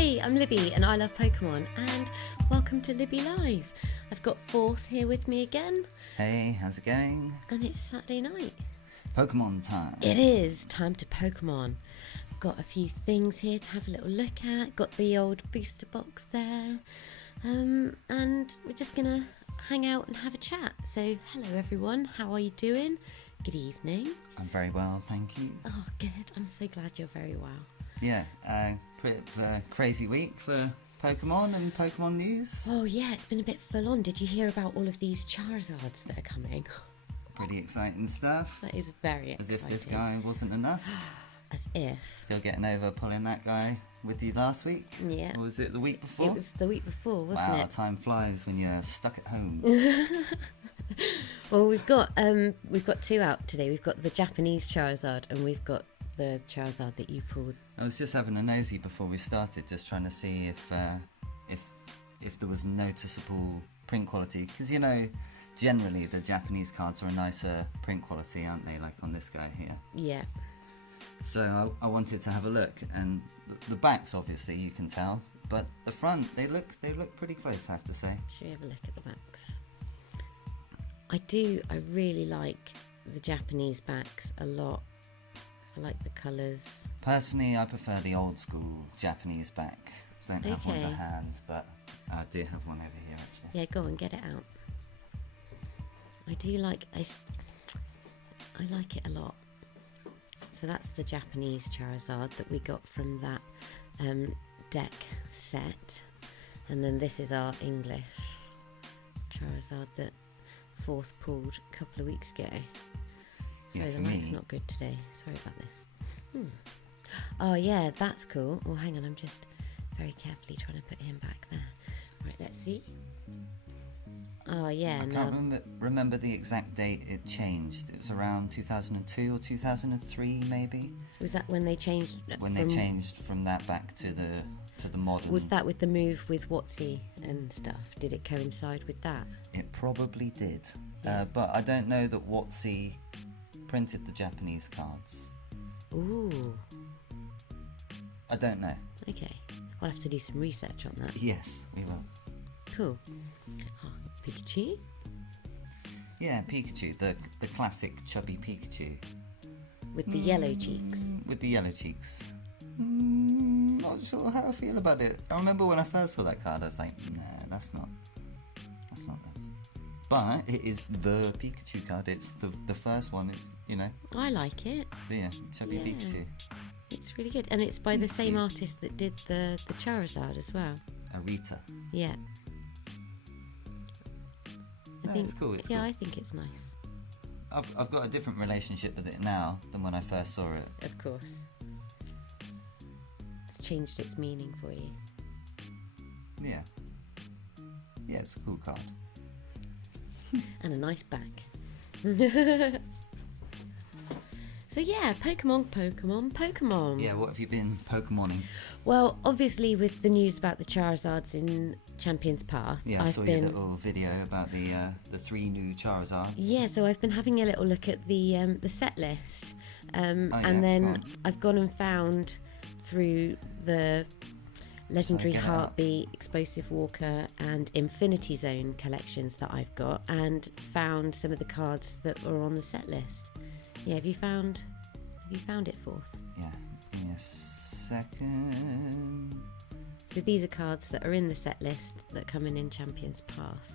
Hi, I'm Libby and I love Pokemon, and welcome to Libby Live. I've got Fourth here with me again. Hey, how's it going? And it's Saturday night. Pokemon time. It is time to Pokemon. Got a few things here to have a little look at. Got the old booster box there. And we're just gonna hang out and have a chat. So hello everyone, how are you doing? Good evening. I'm very well, thank you. Oh good, I'm so glad you're very well. Yeah, pretty crazy week for Pokemon and Pokemon news. Oh yeah, it's been a bit full on. Did you hear about all of these Charizards that are coming? Pretty exciting stuff. That is very exciting. As if this guy wasn't enough. As if. Still getting over pulling that guy with you last week? Yeah. Or was it the week before? It was the week before, wasn't wow, it? time flies when you're stuck at home. Well, we've got two out today. We've got the Japanese Charizard and we've got the Charizard that you pulled. I was just having a nosy before we started, just trying to see if there was noticeable print quality, because you know, generally the Japanese cards are a nicer print quality, aren't they? Like on this guy here. Yeah. So I wanted to have a look, and the backs obviously you can tell, but the front they look pretty close, I have to say. Should we have a look at the backs? I really like the Japanese backs a lot. I like the colours. Personally, I prefer the old school Japanese back. Don't have one Okay. to hand, but I do have one over here actually. Yeah, go on, get it out. I like it a lot. So that's the Japanese Charizard that we got from that deck set. And then this is our English Charizard that Fourth pulled a couple of weeks ago. Sorry, Yeah, the for light's me. not good today. Sorry about this. Oh yeah, that's cool. Oh, hang on, I'm just very carefully trying to put him back there. Right, let's see. Oh yeah, I can't remember the exact date it changed. It was around 2002 or 2003 maybe. Was that when they changed? When they changed from that back to the modern. Was that with the move with Watsy and stuff? Did it coincide with that? It probably did. But I don't know that Watsy printed the Japanese cards. Ooh. I don't know. Okay. I'll have to do some research on that. Yes, we will. Cool. Oh, Pikachu. Yeah, Pikachu, the classic chubby Pikachu. With the yellow cheeks. With the yellow cheeks. Not sure how I feel about it. I remember when I first saw that card, I was like, nah, that's not them. But it is the Pikachu card. It's the first one. It's, you know. I like it. The chubby Yeah. Pikachu. It's really good. And it's by the He's same cute. artist that did the Charizard as well. Arita. Yeah. No, it's cool. It's yeah, cool. I think it's nice. I've got a different relationship with it now than when I first saw it. Of course. It's changed its meaning for you. Yeah. Yeah, it's a cool card. And a nice back. So yeah, Pokemon. Yeah, what have you been Pokemoning? Well, obviously with the news about the Charizards in Chapions Path, Yeah, I I've saw been... your little video about the 3 new Charizards. Yeah, so I've been having a little look at the set list, and yeah, then go on. I've gone and found through the Legendary get it out. Heartbeat, Explosive Walker, and Infinity Zone collections that I've got, and found some of the cards that were on the set list. Yeah, have you found it, Fourth? Yeah, give me a second. So these are cards that are in the set list that come in Chapions Path.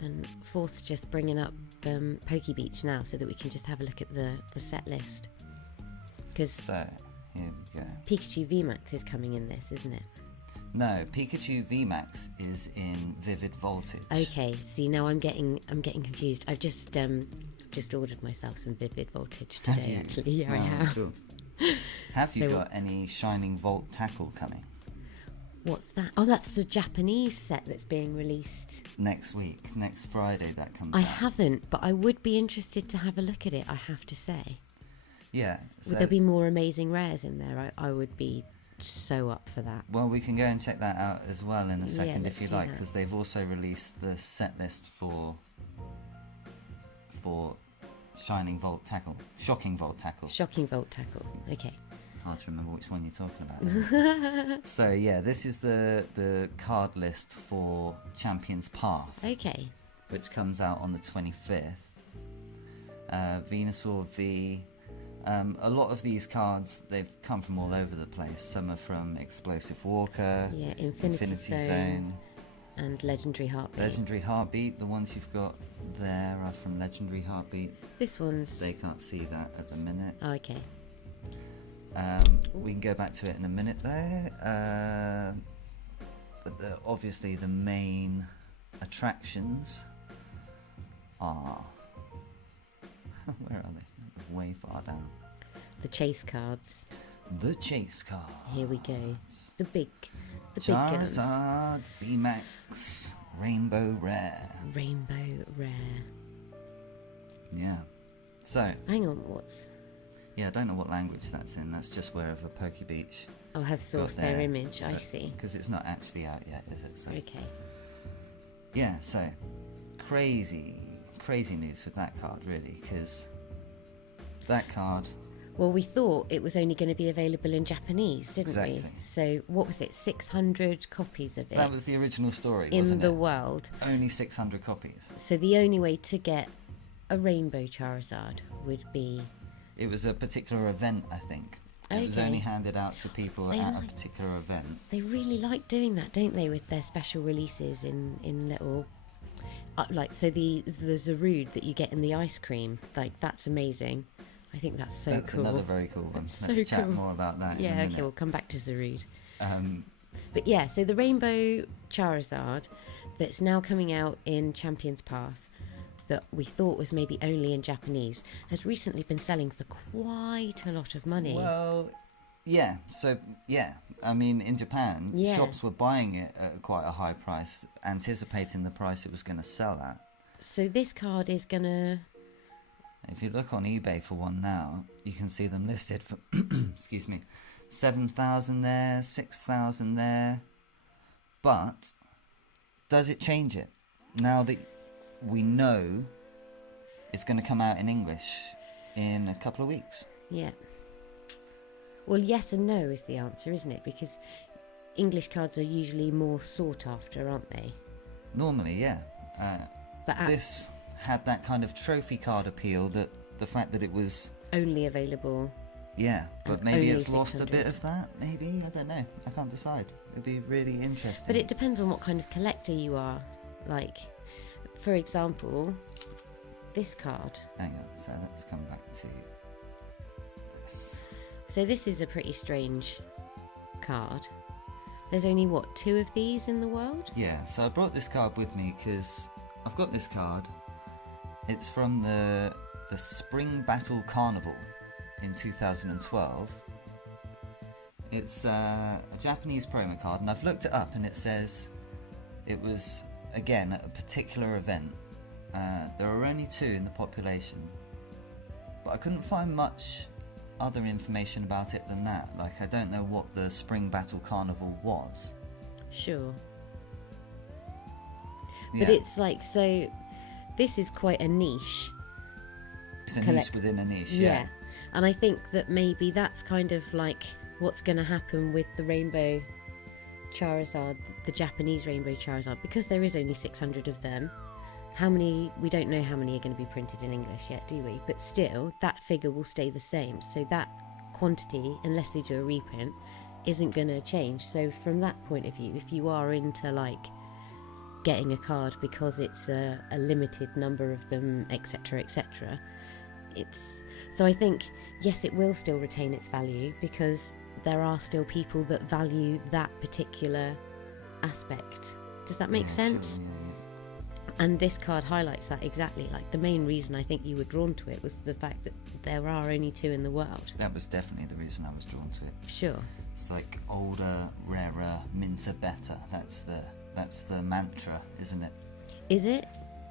And Fourth's just bringing up Poke Beach now so that we can just have a look at the set list. Because So, here we go. Pikachu VMAX is coming in this, isn't it? No, Pikachu VMAX is in Vivid Voltage. Okay, see now I'm getting confused. I've just ordered myself some Vivid Voltage Have today you? actually. Yeah, I Oh, have. Cool. Have you So- got any Shining Volt Tackle coming? What's that? Oh, that's a Japanese set that's being released. Next week, next Friday that comes I out. haven't, but I would be interested to have a look at it, I have to say. Yeah. So, Would there be more amazing rares in there? I would be so up for that. well, we can go and check that out as well in a second if let's you do like, that. because they've also released the set list for Shining Volt Tackle. Shocking Volt Tackle. Shocking Volt Tackle. Okay. hard to remember which one you're talking about now. So yeah, this is the card list for Chapions Path, Okay. which comes out on the 25th. Venusaur V. A lot of these cards, they've come from all over the place. Some are from Explosive Walker, Yeah, Infinity Zone. And Legendary Heartbeat. Legendary Heartbeat. The ones you've got there are from Legendary Heartbeat. This one's... They can't see that at the minute. Oh, okay. We can go back to it in a minute though. Obviously the main attractions are... Where are they? Way far down. The chase cards. The chase card. Here we go. The big guns. Charizard VMAX Rainbow Rare. Rainbow Rare. Yeah. So, Hang on, what's... yeah, I don't know what language that's in. That's just wherever Pokebeach Oh, have sourced their image, I see. Because it's not actually out yet, is it? So, Okay. yeah, so crazy news with that card, really, because that card... Well, we thought it was only going to be available in Japanese, didn't Exactly. we? So, what was it? 600 copies of it That was the original story, in wasn't the it? world. Only 600 copies. So, the only way to get a rainbow Charizard would be... It was a particular event, I think. It was Okay. only handed out to people They at like- a particular event. They really like doing that, don't they, with their special releases in little... like, so the Zarude that you get in the ice cream, like, that's amazing. I think that's so That's cool. another very cool one. That's Let's so chat cool. more about that in a Yeah, minute. okay, we'll come back to Zarude. Um, But yeah, so the Rainbow Charizard that's now coming out in Chapions Path, that we thought was maybe only in Japanese, has recently been selling for quite a lot of money. well, yeah. So, yeah. I mean, in Japan, Yeah. shops were buying it at quite a high price, anticipating the price it was going to sell at. So this card is gonna... If you look on eBay for one now, you can see them listed for, excuse me, 7,000 there, 6,000 there. But does it change it? Now that we know it's going to come out in English in a couple of weeks. Yeah. Well, yes and no is the answer, isn't it? Because English cards are usually more sought after, aren't they? Normally, yeah. But This had that kind of trophy card appeal, that the fact that it was... only available... Yeah, but And maybe only it's lost a 600. bit of that, maybe? I don't know. I can't decide. It'd be really interesting. But it depends on what kind of collector you are. Like, for example, this card. Hang on, so let's come back to this. So this is a pretty strange card. There's only, what, 2 of these in the world? Yeah, so I brought this card with me because I've got this card. It's from the Spring Battle Carnival in 2012. It's a Japanese promo card, and I've looked it up, and it says it was, again, at a particular event. There are only 2 in the population, but I couldn't find much other information about it than that. Like, I don't know what the Spring Battle Carnival was. Sure. Yeah, But it's like, so this is quite a niche. it's a niche collect- within a niche, Yeah. And I think that maybe that's kind of like what's going to happen with the Rainbow Charizard, the Japanese Rainbow Charizard, because there is only 600 of them. How many, we don't know how many are going to be printed in English yet, do we? But still, that figure will stay the same. So that quantity, unless they do a reprint, isn't going to change. So from that point of view, if you are into like getting a card because it's a limited number of them, etc., etc., it's... So I think, yes, it will still retain its value because there are still people that value that particular aspect. Does that make Yeah, sense? sure, yeah. And this card highlights that exactly. Like, the main reason I think you were drawn to it was the fact that there are only 2 in the world. That was definitely the reason I was drawn to it. Sure. It's like older, rarer, minter, better. That's the mantra, isn't it? Is it?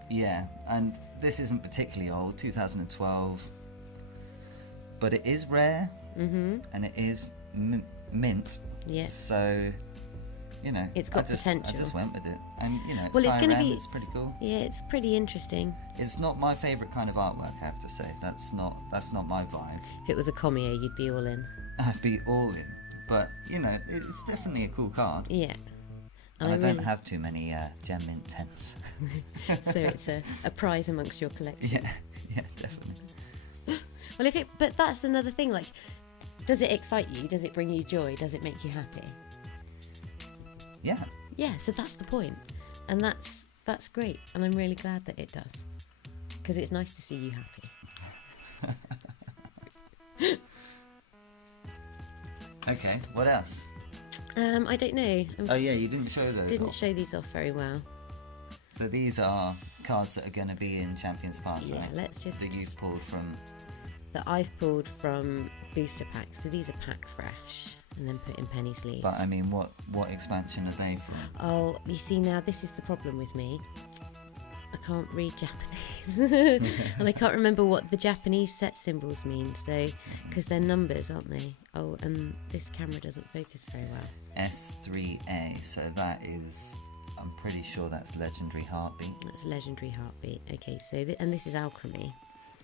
Yeah, and this isn't particularly old, 2012, but it is rare, and it is mint. Yes. So, you know, It's got I potential. just went with it, and you know, it's Well, it's Kyurem, gonna be- it's pretty cool. Yeah, it's pretty interesting. It's not my favourite kind of artwork, I have to say. That's not my vibe. If it was a Comier, you'd be all in. I'd be all in. But, you know, it's definitely a cool card. Yeah. And I don't have too many Gem Mint 10s. So it's a prize amongst your collection. Yeah, definitely. Well, but that's another thing. Like, does it excite you? Does it bring you joy? Does it make you happy? Yeah. Yeah. So that's the point, and that's great, and I'm really glad that it does, because it's nice to see you happy. Okay. What else? I don't know. You didn't show those. Didn't show these off very well. So these are cards that are going to be in Chapions Path, Yeah, right? let's just... That you've pulled from... That I've pulled from booster packs. So these are pack fresh and then put in penny sleeves. But I mean, what expansion are they from? Oh, you see, now this is the problem with me. I can't read Japanese. And I can't remember what the Japanese set symbols mean. So, because they're numbers, aren't they? Oh, and this camera doesn't focus very well. S3A, so that is... I'm pretty sure that's Legendary Heartbeat. That's Legendary Heartbeat. Okay, so and this is Alchemy.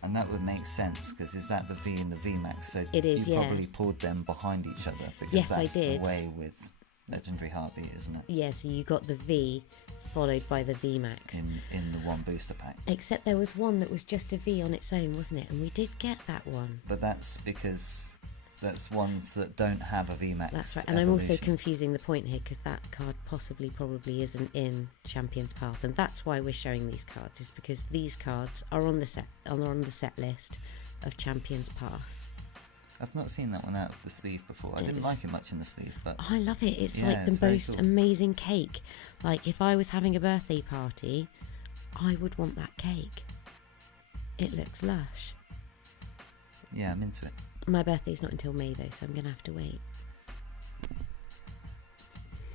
And that would make sense, because is that the V and the VMAX? So it is, you probably pulled them behind each other, because yes, that's I did. The way with Legendary Heartbeat, isn't it? Yeah, so you got the V followed by the VMAX. In the one booster pack. Except there was one that was just a V on its own, wasn't it? And we did get that one. But that's because that's ones that don't have a VMAX. That's right. And evolution. I'm also confusing the point here, because that card probably isn't in Chapions Path, and that's why we're showing these cards, is because these cards are on the set list of Chapions Path. I've not seen that one out of the sleeve before. I didn't like it much in the sleeve, but I love it. It's like it's the most cool. amazing cake. Like, if I was having a birthday party, I would want that cake. It looks lush. Yeah, I'm into it. My birthday's not until May though, so I'm gonna have to wait.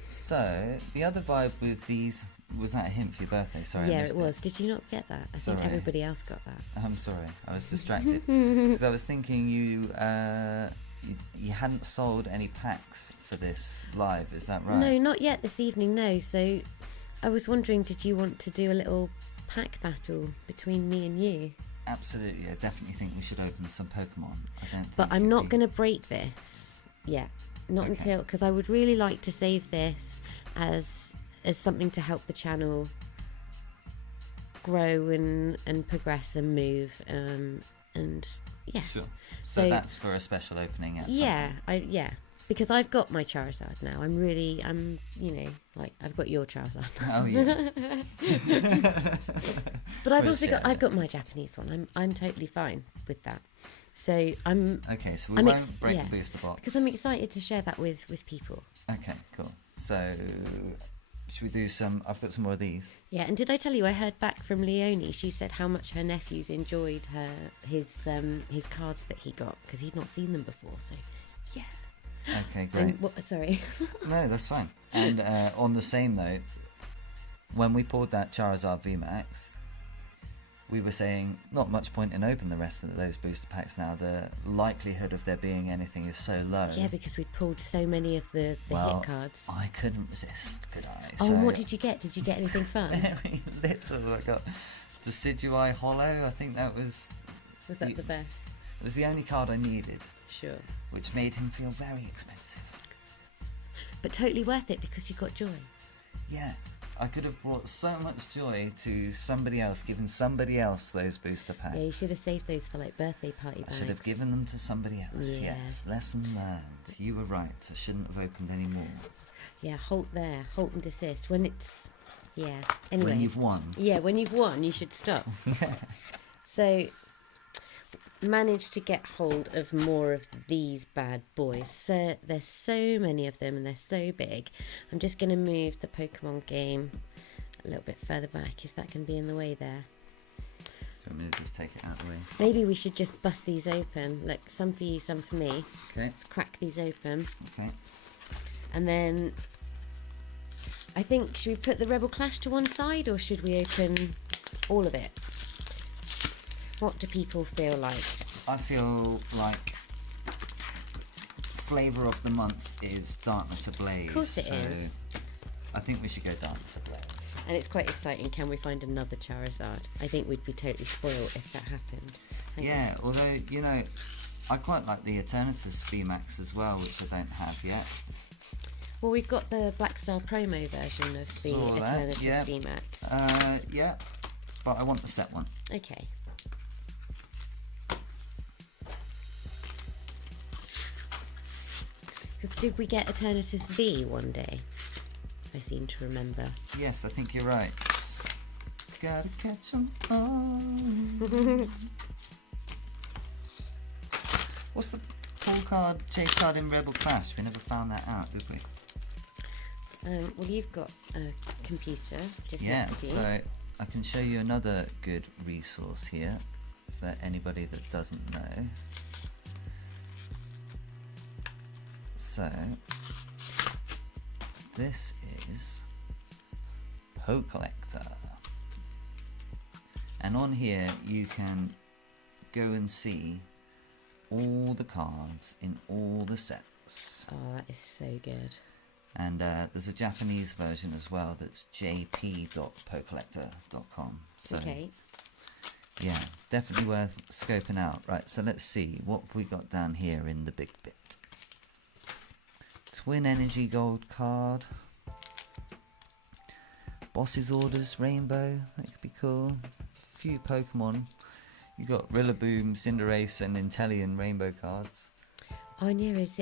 So the other vibe with these, was that a hint for your birthday? Sorry, Yeah, I missed it was. Did you not get that? I Sorry. think everybody else got that. I'm sorry, I was distracted because I was thinking you hadn't sold any packs for this live. Is that right? No, not yet this evening. No. So I was wondering, did you want to do a little pack battle between me and you? Absolutely, I definitely think we should open some Pokemon. But I'm not going to break this yet. Not until, because I would really like to save this as something to help the channel grow and progress and move. And yeah. Sure. So that's for a special opening at some point. Because I've got my Charizard now. I'm I've got your Charizard now. Oh yeah. But I've got my Japanese one. I'm totally fine with that. So I'm okay. So we won't break the booster box because I'm excited to share that with people. Okay, cool. So should we do some? I've got some more of these. Yeah, and did I tell you I heard back from Leonie? She said how much her nephews enjoyed his cards that he got, because he'd not seen them before. So yeah. Okay, great. Sorry. No, that's fine. And on the same note, when we pulled that Charizard VMAX, we were saying not much point in opening the rest of those booster packs now. The likelihood of there being anything is so low. Yeah, because we'd pulled so many of the hit cards. I couldn't resist, could I? Oh, and what did you get? Did you get anything fun? Very little. I got Decidueye Hollow. I think that was... Was that the best? It was the only card I needed. Sure. Which made him feel very expensive. But totally worth it, because you got joy. Yeah. I could have brought so much joy to somebody else, given somebody else those booster packs. Yeah, you should have saved those for like birthday party bags. I should have given them to somebody else. Yeah. Yes, lesson learned. You were right. I shouldn't have opened any more. Yeah, halt there. Halt and desist. When it's... Yeah. Anyway. When you've won. Yeah, when you've won, you should stop. So... managed to get hold of more of these bad boys. So there's so many of them and they're so big. I'm just going to move the Pokemon game a little bit further back. Is that going to be in the way there? So I'm going to just take it out of the way. Maybe we should just bust these open. Like, some for you, some for me. Okay. Let's crack these open. Okay. And then I think, should we put the Rebel Clash to one side, or should we open all of it? What do people feel like? I feel like flavour of the month is Darkness Ablaze. Of course it is. I think we should go Darkness Ablaze. And it's quite exciting. Can we find another Charizard? I think we'd be totally spoiled if that happened. Yeah, although, you know, I quite like the Eternatus VMAX as well, which I don't have yet. Well, we've got the Black Star promo version of the Saw that, Eternatus yeah. VMAX. Yeah, but I want the set one. Okay. Because did we get Eternatus V one day? I seem to remember. Yes, I think you're right. Gotta catch 'em all. What's the pull card, chase card in Rebel Clash? We never found that out, did we? Well, you've got a computer just Yeah, next to you. so I can show you another good resource here for anybody that doesn't know. So, this is Poke Collector. And on here you can go and see all the cards in all the sets. Oh, that is so good. And there's a Japanese version as well that's jp.pokecollector.com. So, Okay. yeah, definitely worth scoping out. Right, so let's see what we got down here in the big bit. Twin Energy Gold card. Boss's Orders Rainbow, that could be cool. A few Pokemon. You got Rillaboom, Cinderace, and Inteleon Rainbow cards. Oh, and yeah, is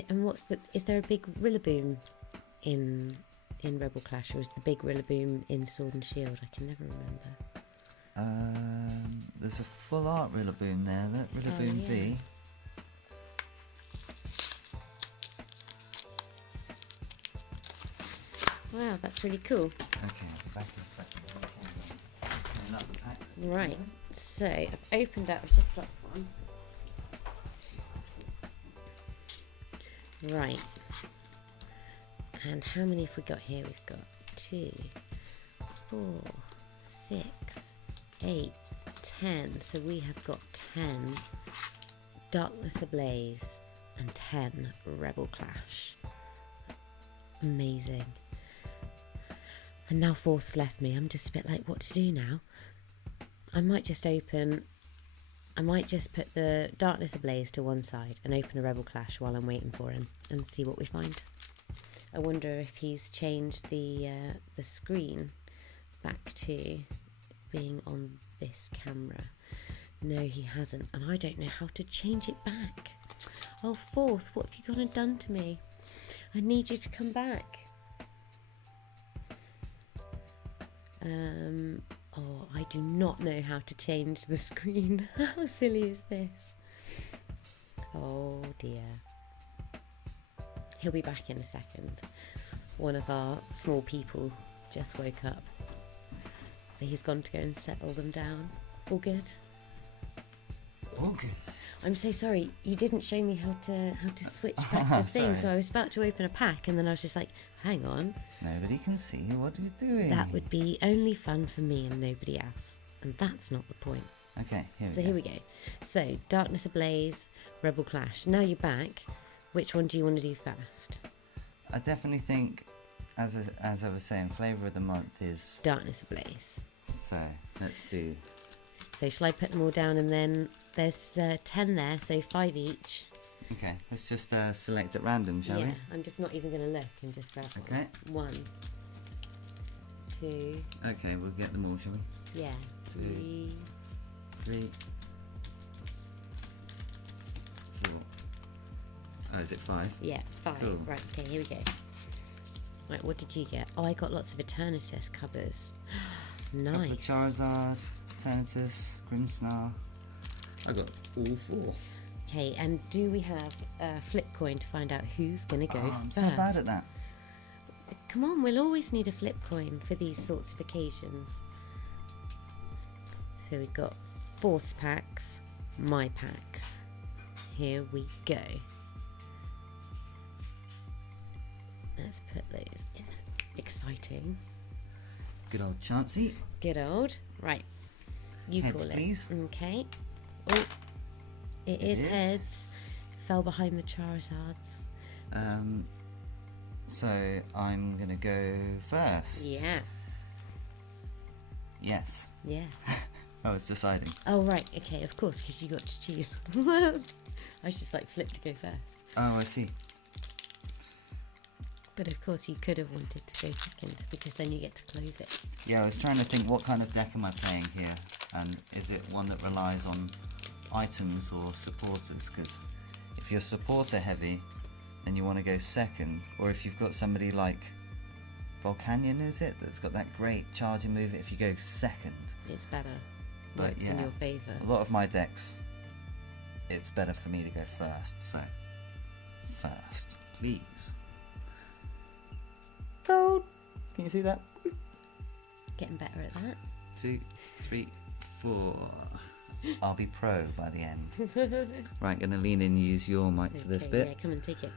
there a big Rillaboom in Rebel Clash, or is the big Rillaboom in Sword and Shield? I can never remember. There's a full art Rillaboom there, look, Rillaboom yeah. V. Wow, that's really cool. Okay, back in a second. Clean up the packs. Right, so I've opened up, I've just got one. Right. And how many have we got here? We've got 2, 4, 6, 8, 10. So we have got 10 Darkness Ablaze and 10 Rebel Clash. Amazing. And now 4th's left me. I'm just a bit like, what to do now? I might just put the Darkness Ablaze to one side and open a Rebel Clash while I'm waiting for him and see what we find. I wonder if he's changed the screen back to being on this camera. No, he hasn't, and I don't know how to change it back. Oh, 4th, what have you gone and done to me? I need you to come back. Oh, I do not know how to change the screen. How silly is this? Oh dear. He'll be back in a second. One of our small people just woke up, so he's gone to go and settle them down. All good? Okay. I'm so sorry, you didn't show me how to switch back the thing, Sorry. so I was about to open a pack and then I was just like, hang on, Nobody can see you, what are you doing? that would be only fun for me and nobody else, and that's not the point. Okay, Here we go. So, Darkness Ablaze, Rebel Clash. Now you're back, which one do you want to do first? I definitely think, as I was saying, flavour of the month is... Darkness Ablaze. So, let's do... So shall I put them all down, and then there's 10 there, so 5 each. Okay, let's just select at random, shall yeah, we? I'm just not even going to look and just grab Okay. 1, 2, Okay, we'll get them all, shall we? yeah, 3, 3, 4. Oh, is it 5? yeah, 5. Cool. Right, okay, here we go. Right, what did you get? Oh, I got lots of Eternatus covers. Couple of Nice. Charizard, Eternatus, Grimmsnarl. I got all 4. Okay, and do we have a flip coin to find out who's going to go I'm first? so bad at that. Come on, we'll always need a flip coin for these sorts of occasions. So we've got 4th packs, my packs. Here we go. Let's put those in. Exciting. Good old Chansey. Good old. Right. You Heads, call it. please. Okay. Oh, it is heads. Fell behind the Charizards. So I'm gonna go first. Yeah. Yes. Yeah. I was deciding. Oh, right. Okay, of course, because you got to choose. I was just like flip to go first. Oh, I see. But of course you could have wanted to go second because then you get to close it. Yeah, I was trying to think what kind of deck am I playing here, and is it one that relies on items or supporters? Because if you're supporter heavy, then you want to go second, or if you've got somebody like Volcanion, is it, that's got that great charging move, if you go second. It's better. But Works in your favour. a lot of my decks, it's better for me to go first, so first, please. Code! Can you see that? Getting better at that. 2, 3, 4. I'll be pro by the end. Right, gonna lean in and use your mic for this bit. Yeah, come and take it.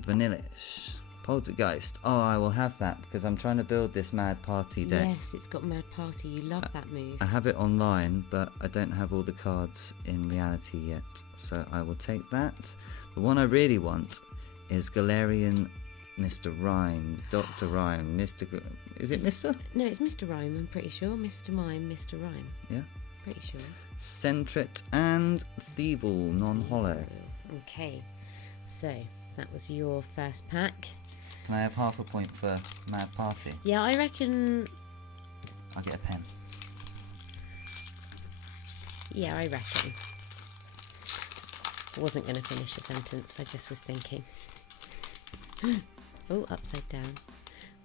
Vanillish. Poltergeist. Oh, I will have that because I'm trying to build this Mad Party deck. Yes, it's got Mad Party. You love that move. I have it online, but I don't have all the cards in reality yet, so I will take that. The one I really want is Galarian Mr. Rhyme, Dr. Rhyme, Is it Mr.? No, it's Mr. Rhyme, I'm pretty sure. Mr. Mime, Mr. Rhyme. Yeah. Pretty sure. Centret and Feeble, non-hollow. Okay, so that was your first pack. Can I have half a point for Mad Party? Yeah, I reckon... I'll get a pen. Yeah, I reckon. I wasn't going to finish a sentence, I just was thinking. Oh, upside down.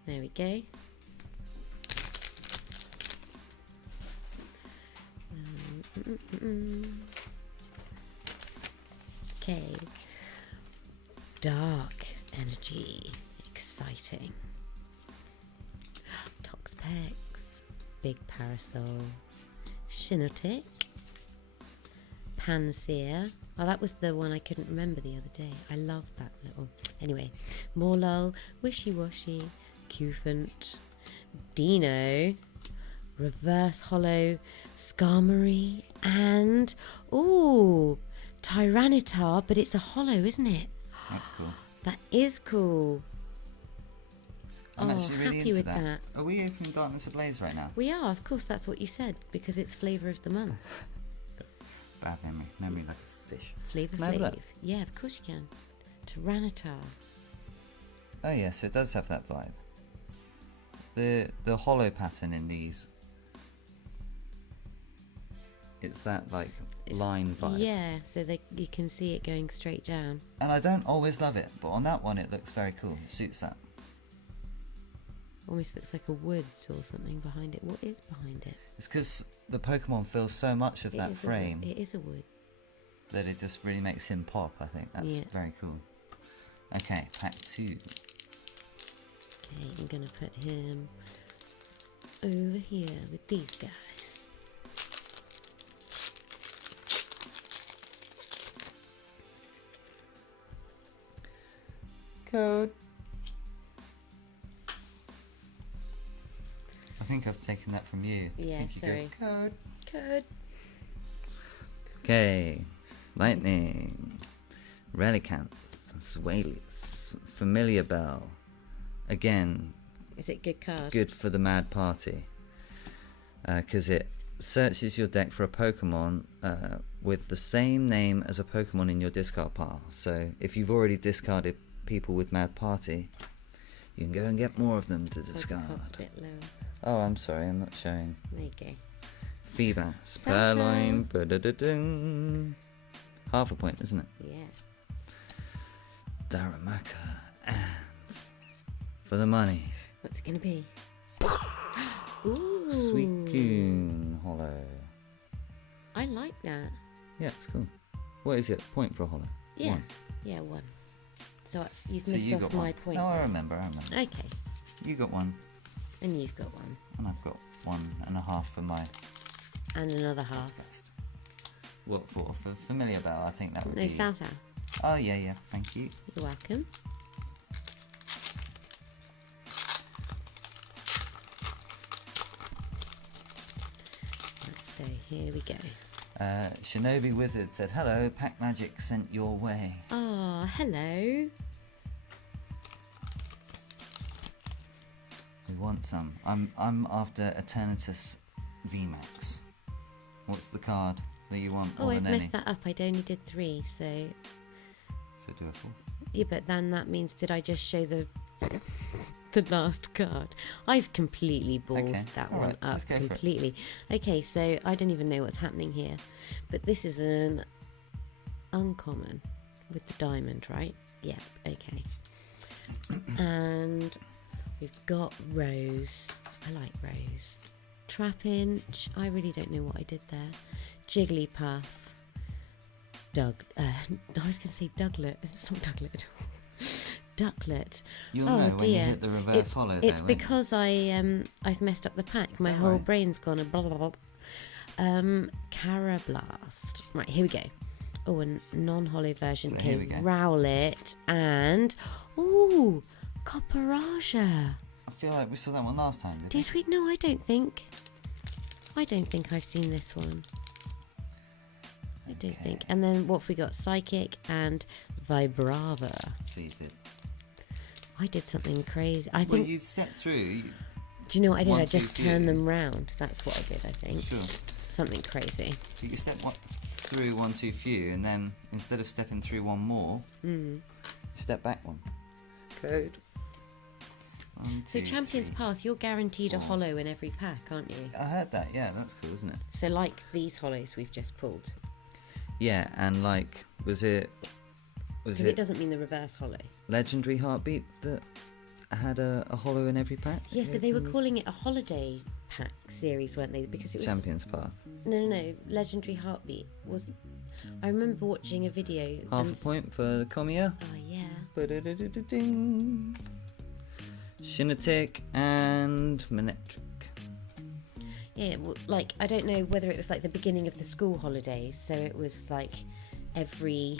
There we go. Okay. Dark energy. Exciting. Toxpex. Big Parasol. Shinotic. Panseer. Oh, that was the one I couldn't remember the other day. I love that little... Anyway. Morlul. Wishy Washy. Cufant. Dino. Reverse Hollow. Skarmory. And... Ooh! Tyranitar, but it's a hollow, isn't it? That's cool. That is cool. I'm actually really happy into with that. Are we opening Darkness Ablaze right now? We are, of course, that's what you said, because it's flavour of the month. Bad memory. Memory like a fish. Flavour Can I have a Flav. look? Yeah, of course you can. Tyranitar. Oh yeah, so it does have that vibe. The hollow pattern in these, it's that like line vibe. Yeah, so you can see it going straight down. And I don't always love it, but on that one it looks very cool. It suits that. Almost looks like a woods or something behind it. What is behind it? It's because the Pokemon fills so much of that frame It is a wood. that it just really makes him pop. I think that's very cool. Okay, pack 2. Okay, I'm going to put him over here with these guys. Code. I think I've taken that from you. Yeah, sorry. Code. Code. Okay. Lightning. Relicanth. Swalus. Familiar Bell. Again, Is it good card? good for the Mad Party. Because it searches your deck for a Pokemon with the same name as a Pokemon in your discard pile. So if you've already discarded people with Mad Party, you can go and get more of them to discard. Card's a bit lower. Oh, I'm sorry, I'm not showing. There you go. Feebas, Sound Purloin, sound. ba-da-da-ding. Half a point, isn't it? Yeah. Darumaka, and for the money, What's it going to be? Ooh. Suicune Hollow. I like that. Yeah, it's cool. What is it? Point for a hollow? Yeah. 1. Yeah, 1. So you've So missed you off got my one. point. No, I there. remember. Okay. You got 1, And you've got 1. and I've got 1.5 for my And another half. best. What for? For Familiar Bell, I think that would No, be... Sao Sao. Oh, yeah, thank you. You're welcome. Right, so here we go. Shinobi Wizard said, hello, Pack Magic sent your way. Oh, hello. We want some. I'm after Eternatus VMAX. What's the card? that you want Oh, more I've than any. messed that up. I only did 3, so... So do a 4th. Yeah, but then that means, did I just show the the last card? I've completely ballsed that all one right, up just go for it. completely. Okay, so I don't even know what's happening here. But this is an uncommon with the diamond, right? Yeah, okay. And we've got Rose. I like Rose. Trapinch. I really don't know what I did there. Jigglypuff. I was going to say Douglet. It's not Douglet. Ducklet. You'll Oh know when you dear. hit the reverse hollow there, It's won't you? because I've messed up the pack. My Don't whole worry. brain's gone a blah blah blah. Carablast. Right, here we go. Oh, a non-hollow version. So Okay, here we go. Rowlet and Copperaja. I feel like we saw that one last time, didn't Did we? No, I don't think. I don't think I've seen this one. I don't Okay. think. And then what have we got? Psychic and Vibrava. we? So you did. I did something crazy. I Well, think. you stepped through. Do you know what I did? 1, I 2, just 3. turned them round. That's what I did. I think Sure. something crazy. So you step through 1, 2 few, and then instead of stepping through one more, you step back one. Code. 1, So 2, Champion's 3. Path, you're guaranteed a 4. hollow in every pack, aren't you? I heard that. Yeah, that's cool, isn't it? So like these hollows we've just pulled, Yeah, and like, was it because it doesn't mean the reverse hollow. Legendary Heartbeat that had a hollow in every pack? Yeah, so they were calling it a holiday pack series, weren't they? Because it was Champion's Path. no. Legendary Heartbeat was. I remember watching a video. Half and a point for Komiya. Oh yeah. Ba-da-da-da-da-ding. Shinatic and Manectric. Yeah, well, like I don't know whether it was like the beginning of the school holidays, so it was like every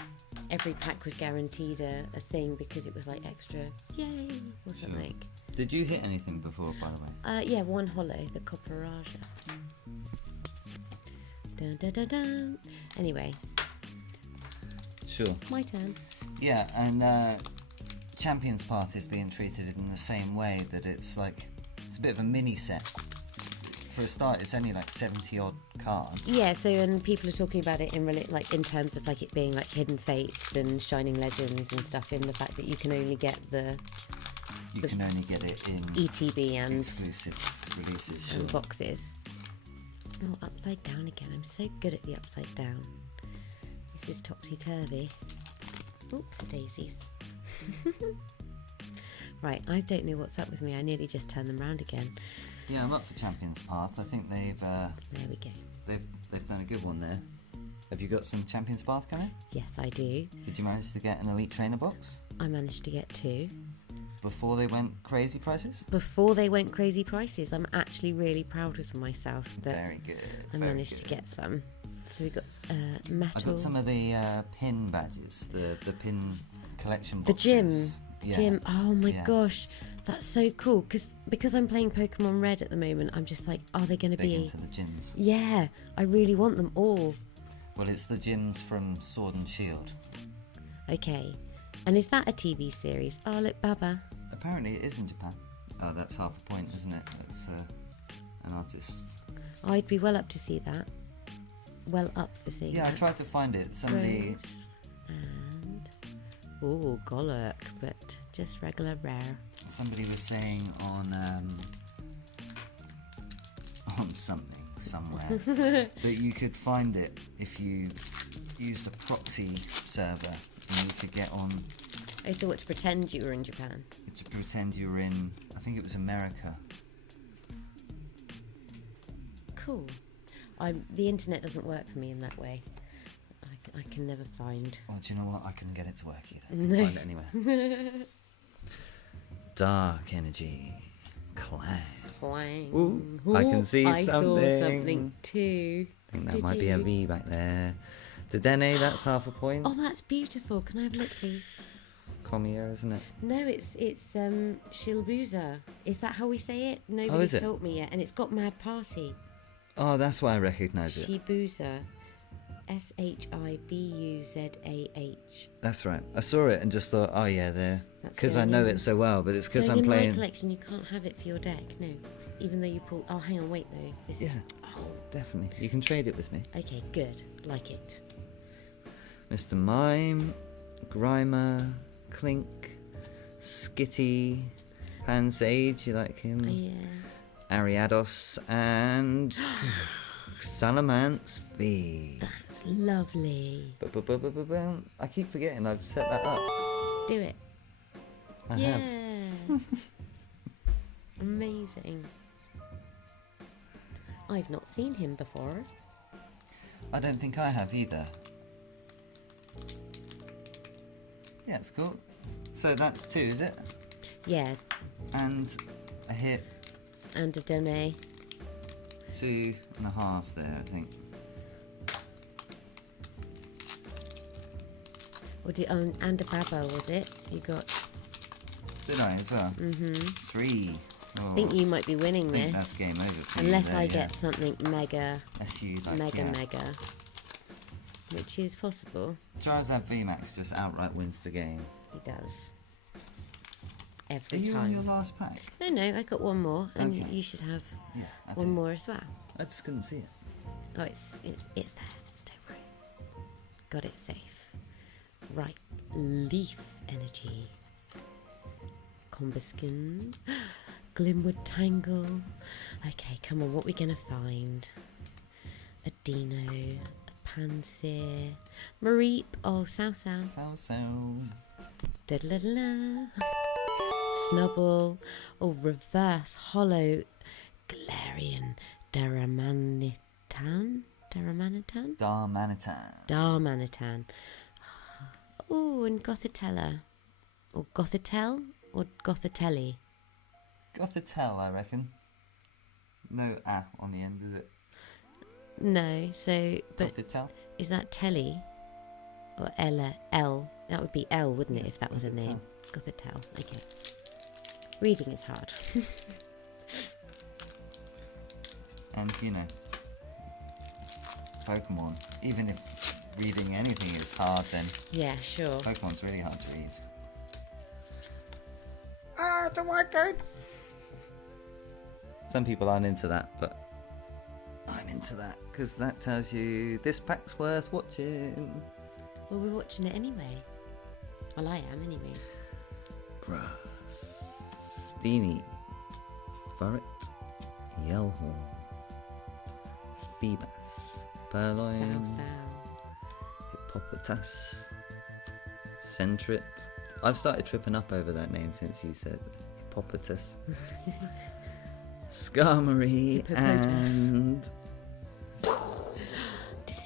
pack was guaranteed a thing because it was like extra, yay, or something. Did you hit anything before, by the way? Yeah, one hollow, the Copperaja. Dun, dun, dun, dun. Anyway, Sure. my turn. Yeah, and Champion's Path is being treated in the same way, that it's like, it's a bit of a mini set. For a start, it's only like 70 odd cards. Yeah, so and people are talking about it in like in terms of like it being like Hidden Fates and Shining Legends and stuff, in the fact that you can only get You can only get it in ETB and exclusive releases. Sure. and boxes. Oh, upside down again. I'm so good at the upside down. This is topsy-turvy. Oops, daisies. Right, I don't know what's up with me. I nearly just turned them round again. Yeah, I'm up for Champion's Path. I think they've There we go. they've done a good one there. Have you got some Champion's Path coming? Yes, I do. Did you manage to get an Elite Trainer box I managed to get 2. before they went crazy prices? Before they went crazy prices, I'm actually really proud of myself that Very good. I very managed to good. get some. So we got metal. I got some of the pin badges, the pin collection The boxes. gym. Yeah. Gym. Oh my Yeah. gosh, that's so cool. Because I'm playing Pokemon Red at the moment, I'm just like, are they going to Big be? into the gyms. Yeah, I really want them all. Well, it's the gyms from Sword and Shield. Okay, and is that a TV series? Oh look, Baba. Apparently, it is in Japan. Oh, that's half a point, isn't it? That's an artist. I'd be well up to see that. Well up for seeing Yeah, I that. tried to find it. Somebody. Rose and Golurk, but just regular rare. Somebody was saying on something somewhere that you could find it if you used a proxy server, and you could get on I thought to pretend you were in Japan. to pretend you were in, I think it was America. Cool. The internet doesn't work for me in that way. I can never find. Well, do you know what? I couldn't get it to work either. I No. couldn't find it anywhere. Dark Energy Clang. Clang. Ooh, I can see I saw something. something too. I think that Did might be a you? V back there. The Dene, that's half a point. Oh, that's beautiful. Can I have a look, please? Comier, isn't it? No, it's Shilbuza. Is that how we say it? Nobody's is it? told me yet, and it's got Mad Party. Oh, that's why I recognise it. Shibuza. Shibuzah. That's right. I saw it and just thought, oh yeah, there. That's Because the I know only it so well, but it's because Going I'm in my playing. collection, you can't have it for your deck. No. even though you pull... Oh, hang on, wait, though. This is... Oh, Definitely. You can trade it with me. okay, good. Like it. Mr. Mime, Grimer, Clink, Skitty, Pansage, you like him? Oh, yeah. Ariados, and Salamence V. That's lovely. I keep forgetting I've set that up. Do it. I yeah. have. Amazing. I've not seen him before. I don't think I have either. Yeah, it's cool. So that's 2, is it? Yeah. And a hit. And a dene. 2.5 there, I think. Or and a baba, was it? You got... Did I as well? Mm-hmm. 3. Oh, I think you might be winning I think this. that's game over for you Unless there, I yeah. get something mega, Unless you, like, mega. Which is possible. Charizard VMAX just outright wins the game. He does. Are Every you time. on your last pack? No, I got one more, and Okay. you should have Yeah, I one did. more as well. I just couldn't see it. Oh, it's there. Don't worry. Got it safe. Right, Leaf Energy. Combuskin. Glimwood Tangle. Okay, come on, what are we gonna find? A Dino, a Pansir, Mareep. Oh, Sao. So. Da-da-da-da. Snubble. Oh, reverse hollow Galarian Darmanitan. Darmanitan. Oh, and Gothitella. Or Gothitelle or Gothitelli. Gothitelle, I reckon. No on the end, is it? No, so but Gothitelle? is that Telly or Ella? L? That would be L, wouldn't it, if that was a name? Gothitelle. Okay. Reading is hard. And Pokemon. Even if reading anything is hard, then Yeah, sure. Pokemon's really hard to read. The white code! Some people aren't into that, but I'm into that, because that tells you this pack's worth watching. Well, we're watching it anyway. Well, I am anyway. Grass, Steenie, Furret, Yellhorn, Phoebus, Purloin, Hippopotas, Centrit. I've started tripping up over that name since you said Hippopotas. Skarmory and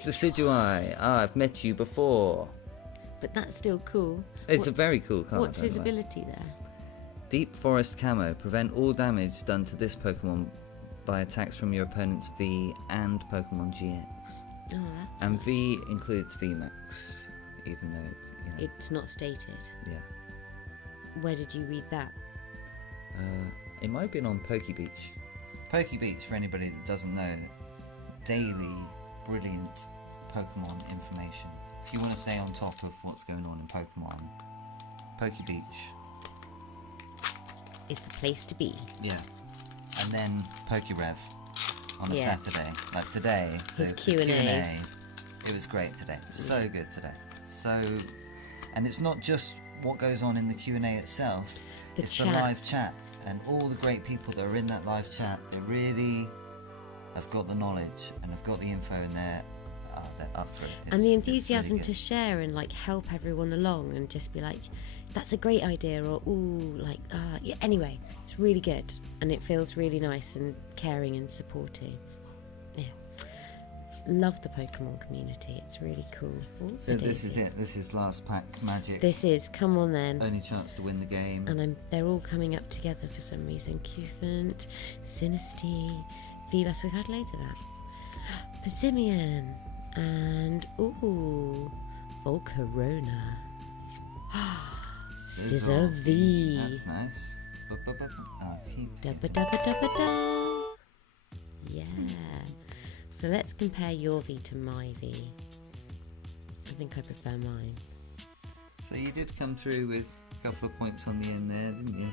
Decidueye. I've met you before. But that's still cool. It's a very cool card. What's his ability there? Deep Forest Camo. Prevent all damage done to this Pokemon by attacks from your opponent's V and Pokemon GX. Oh, that's And nice. V includes VMAX, even though It's not stated. yeah. Where did you read that? It might have been on Pokebeach. Pokebeach, for anybody that doesn't know, daily brilliant Pokemon information. If you want to stay on top of what's going on in Pokemon, Pokebeach. Is the place to be. Yeah. And then Pokerev on a Yeah. Saturday. Like today, His the Q&As. Q&A, it was great today. So good today. And it's not just what goes on in the Q&A itself, it's chat. the live chat. And all the great people that are in that live chat, they really have got the knowledge and have got the info, and they're up for it. And the It's really enthusiasm good. to share and like help everyone along and just be like, that's a great idea, or ooh, like yeah. Anyway, it's really good and it feels really nice and caring and supportive. Yeah, love the Pokemon community. It's really cool. Ooh, So the this is daisy. it. This is last pack magic. This is, come on then. Only chance to win the game. And they're all coming up together for some reason. Cufant, Sinistea, Phoebus, we've had loads of that. Persimmon, and Volcarona. Scissor V. That's nice. Oh, Da-ba-da-ba-da-ba-da. Yeah. So let's compare your V to my V. I think I prefer mine. So you did come through with a couple of points on the end there, didn't you?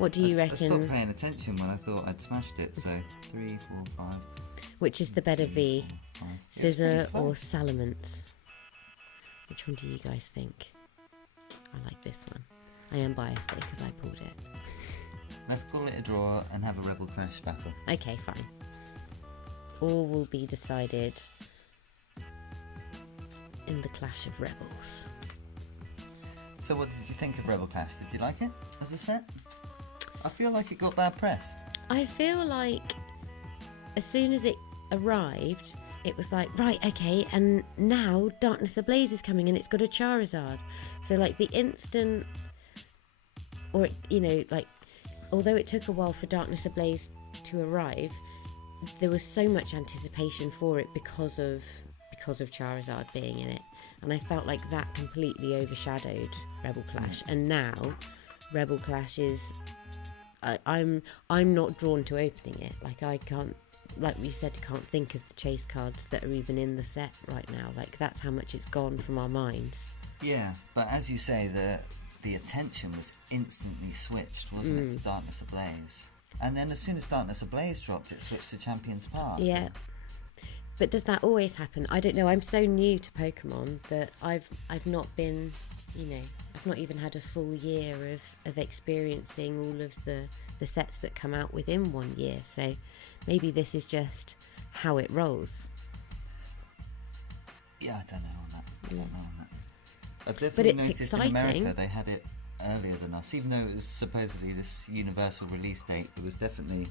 What do you I stopped reckon? paying attention when I thought I'd smashed it. So 3, 4, 5. Which is the better V? 4, 5. Scissor or Salamence? Which one do you guys think? I like this one. I am biased though because I pulled it. Let's call it a draw and have a Rebel Clash battle. Okay, fine. All will be decided in the Clash of Rebels. So what did you think of Rebel Clash? Did you like it as a set? I feel like it got bad press. I feel like as soon as it arrived, it was like, right, okay, and now Darkness Ablaze is coming and it's got a Charizard. So like the instant, or you know, like although it took a while for Darkness Ablaze to arrive, there was so much anticipation for it because of Charizard being in it, and I felt like that completely overshadowed Rebel Clash. And now Rebel Clash is, I'm not drawn to opening it. Like I can't, like we said, can't think of the chase cards that are even in the set right now. Like that's how much it's gone from our minds. Yeah, but as you say, the attention was instantly switched, wasn't it, to Darkness Ablaze? And then as soon as Darkness Ablaze dropped, it switched to Champion's Path. Yeah. But does that always happen? I don't know. I'm so new to Pokemon that I've not been, you know, I've not even had a full year of experiencing all of the sets that come out within 1 year. So maybe this is just how it rolls. Yeah, I don't know on that. I don't know on that. I've But definitely it's noticed exciting. in America they had it earlier than us, even though it was supposedly this universal release date. It was definitely,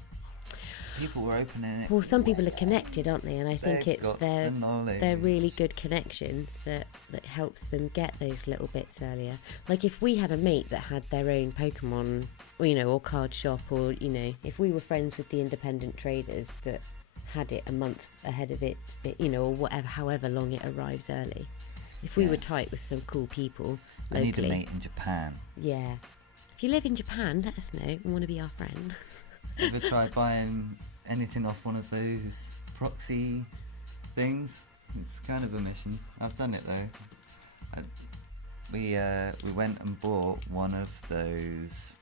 people were opening it. Well, some people are connected, aren't they? And I think They've it's got their the knowledge. they're really good connections that helps them get those little bits earlier. Like if we had a mate that had their own Pokemon, or, you know, or card shop, or you know, if we were friends with the independent traders that had it a month ahead of it, you know, or whatever, however long it arrives early. If we were tight with some cool people I locally, need a mate in Japan. yeah. If you live in Japan, let us know and want to be our friend. Ever tried buying anything off one of those proxy things? It's kind of a mission. I've done it though. We went and bought one of those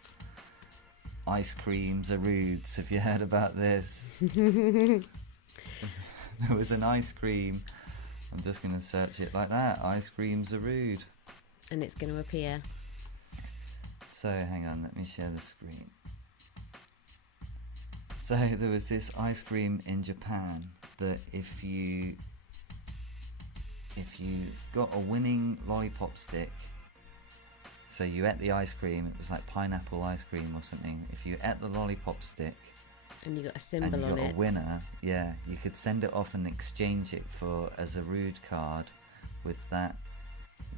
ice cream Zarudes. Have you heard about this? There was an ice cream. I'm just going to search it like that. Ice cream Zarude. And it's going to appear. So hang on, let me share the screen. So there was this ice cream in Japan that if you got a winning lollipop stick, so you ate the ice cream, it was like pineapple ice cream or something. If you ate the lollipop stick And you got a and symbol you on got it. a winner, yeah, you could send it off and exchange it for a Zarude card with that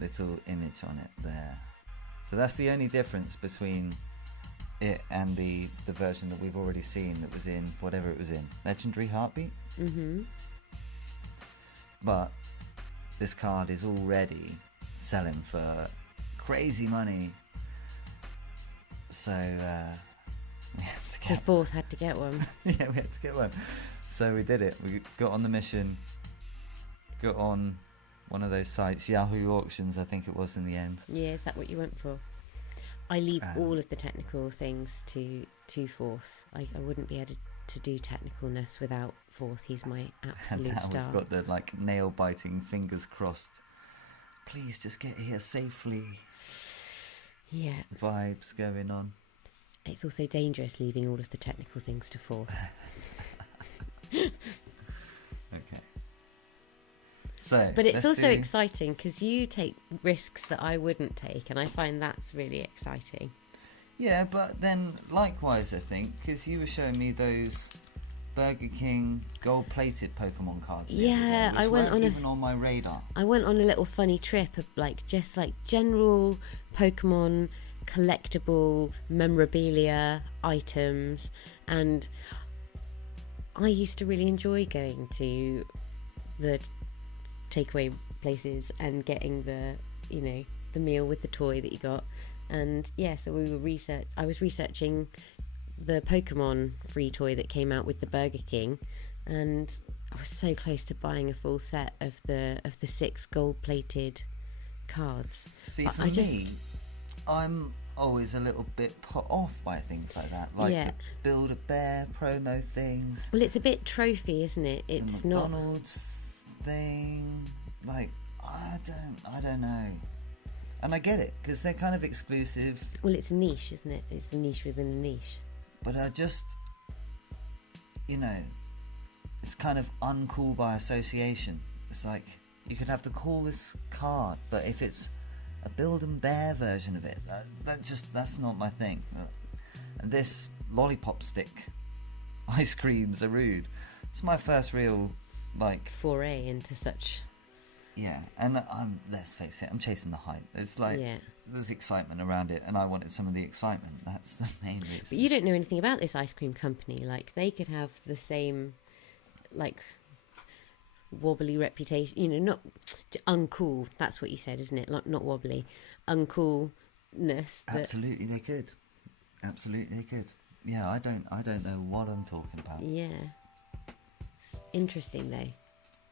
little image on it there. So that's the only difference between it and the version that we've already seen that was in whatever it was in, Legendary Heartbeat. Mm-hmm. But this card is already selling for crazy money. So we had to So get fourth had to get one. yeah, we had to get one. So we did it. We got on the mission, got on one of those sites, Yahoo Auctions, I think it was in the end. Yeah, is that what you went for? I leave all of the technical things to fourth. I wouldn't be able to do technicalness without fourth. He's my And absolute now star. we've got the like nail biting, fingers crossed. Please just get here safely. Yeah, Vibes going on. it's also dangerous leaving all of the technical things to fourth. Okay. So, But it's let's also do- exciting because you take risks that I wouldn't take, and I find that's really exciting. Yeah, but then likewise, I think, because you were showing me those Burger King gold-plated Pokemon cards. the other day, Yeah, which I went weren't on a even on my radar. I went on a little funny trip of just general Pokemon collectible memorabilia items, and I used to really enjoy going to the takeaway places and getting the meal with the toy that you got. And yeah, so I was researching the Pokemon free toy that came out with the Burger King, and I was so close to buying a full set of the 6 gold plated cards. See, But for I just- me, I'm always a little bit put off by things like that, like the Build-A-Bear promo things. Well, it's a bit trophy, isn't it? It's the McDonald's thing. Like, I don't know. And I get it, because they're kind of exclusive. Well, it's a niche, isn't it? It's a niche within a niche. But I just, it's kind of uncool by association. It's like, you could have the coolest card, but if it's a Build-A-Bear version of it, that's not my thing. And this lollipop stick ice cream Zarude, it's my first real, foray into such... Yeah, and let's face it, I'm chasing the hype. It's like, there's excitement around it, and I wanted some of the excitement. That's the main reason. But you don't know anything about this ice cream company. Like, they could have the same, wobbly reputation, not uncool. That's what you said, isn't it? Not wobbly, uncoolness. Absolutely, they could. Absolutely, they could. Yeah, I don't know what I'm talking about. Yeah, it's interesting though.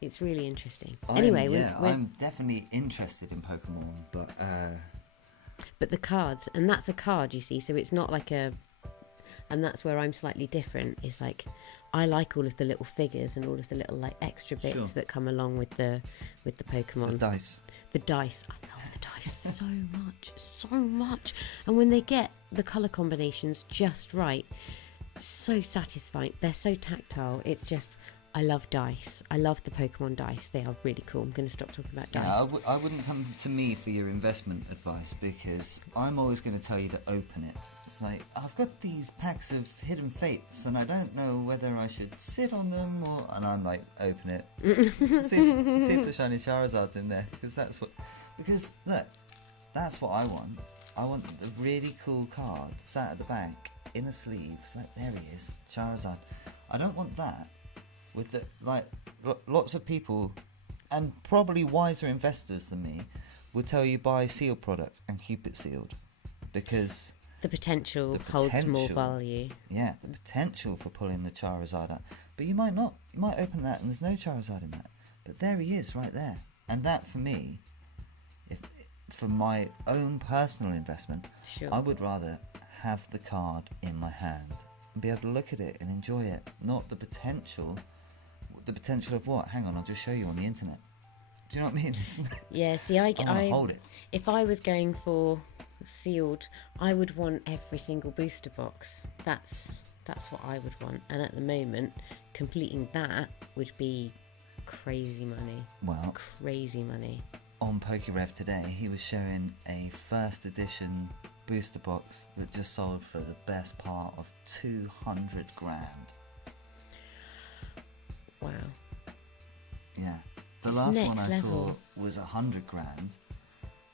It's really interesting. I'm definitely interested in Pokemon, but the cards, and that's a card, you see. So it's not like and that's where I'm slightly different. It's like, I like all of the little figures and all of the little extra bits that come along with the Pokemon. The dice. The dice. I love the dice so much. And when they get the colour combinations just right, so satisfying. They're so tactile. It's just, I love dice. I love the Pokemon dice. They are really cool. I'm going to stop talking about dice. Yeah, I wouldn't come to me for your investment advice, because I'm always going to tell you to open it. It's like, I've got these packs of Hidden Fates, and I don't know whether I should sit on them or... And I'm like, open it. see if the shiny Charizard's in there, because look, that's what I want. I want the really cool card sat at the back in a sleeve. It's like, there he is, Charizard. I don't want that. With lots of people, and probably wiser investors than me, will tell you buy sealed product and keep it sealed, because the potential holds more value. Yeah, the potential for pulling the Charizard out, but you might not. You might open that and there's no Charizard in that, but there he is right there. And that, for me, for my own personal investment, I would rather have the card in my hand and be able to look at it and enjoy it, not the potential. The potential of what? Hang on, I'll just show you on the internet. Do you know what I mean? Yeah, see, I hold it. If I was going for sealed, I would want every single booster box. That's what I would want. And at the moment, completing that would be crazy money. Well, crazy money. On PokeRev today, he was showing a first edition booster box that just sold for the best part of 200 grand. Wow. Yeah. The last one I saw was 100 grand.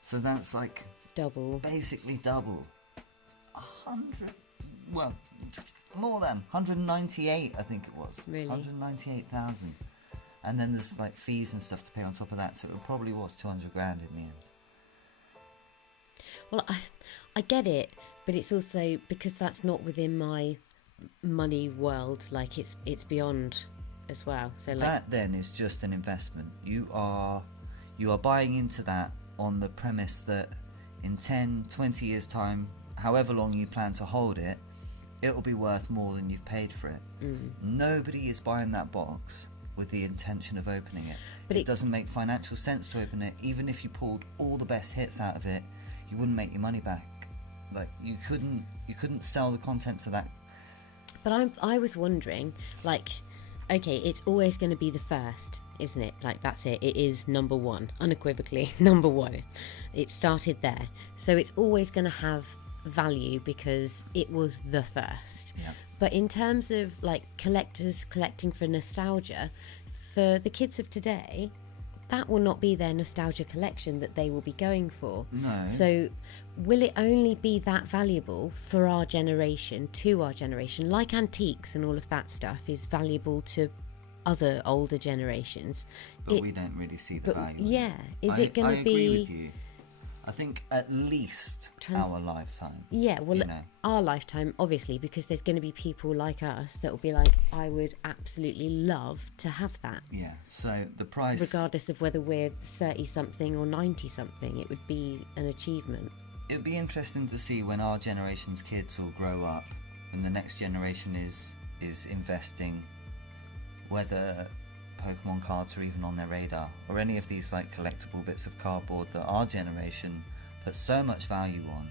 So that's like double. Basically double. 100. Well, more than 198, I think it was. Really? 198,000. And then there's fees and stuff to pay on top of that, so it probably was 200 grand in the end. Well, I get it, but it's also because that's not within my money world. It's beyond as well. So that then is just an investment. You are buying into that on the premise that in 10, 20 years time, however long you plan to hold it, it'll be worth more than you've paid for it. Nobody is buying that box with the intention of opening it. But it doesn't make financial sense to open it. Even if you pulled all the best hits out of it, you wouldn't make your money back. You couldn't sell the content to that. But I was wondering, okay, it's always going to be the first, isn't it? That's it. It is number one, unequivocally number one. It started there. So it's always going to have value because it was the first. Yeah. But in terms of collectors collecting for nostalgia, for the kids of today, that will not be their nostalgia collection that they will be going for. No. So will it only be that valuable for our generation, to our generation, like antiques and all of that stuff is valuable to other older generations? But we don't really see the value. Yeah. Is it going to be... I agree with you. I think at least our lifetime. Yeah, well, our lifetime, obviously, because there's going to be people like us that will be like, I would absolutely love to have that. Yeah, so the price... Regardless of whether we're 30-something or 90-something, it would be an achievement. it'd be interesting to see when our generation's kids all grow up and the next generation is investing, whether Pokemon cards are even on their radar, or any of these like collectible bits of cardboard that our generation put so much value on.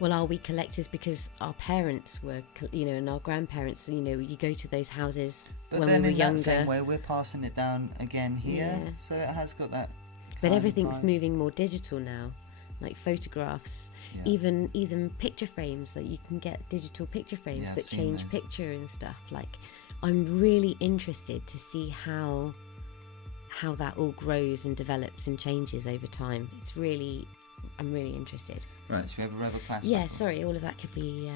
Well, are we collectors because our parents were, and our grandparents, you go to those houses But when then we were in younger. that same way, we're passing it down again here, Yeah. so it has got that. But kind of everything's vibe. moving more digital now, like photographs, Yeah. even picture frames. Like you can get digital picture frames Yeah, I've that seen change those. picture and stuff. Like, I'm really interested to see how that all grows and develops and changes over time. I'm really interested. Right, should we have a rubber class? Yeah, sorry, all of that could be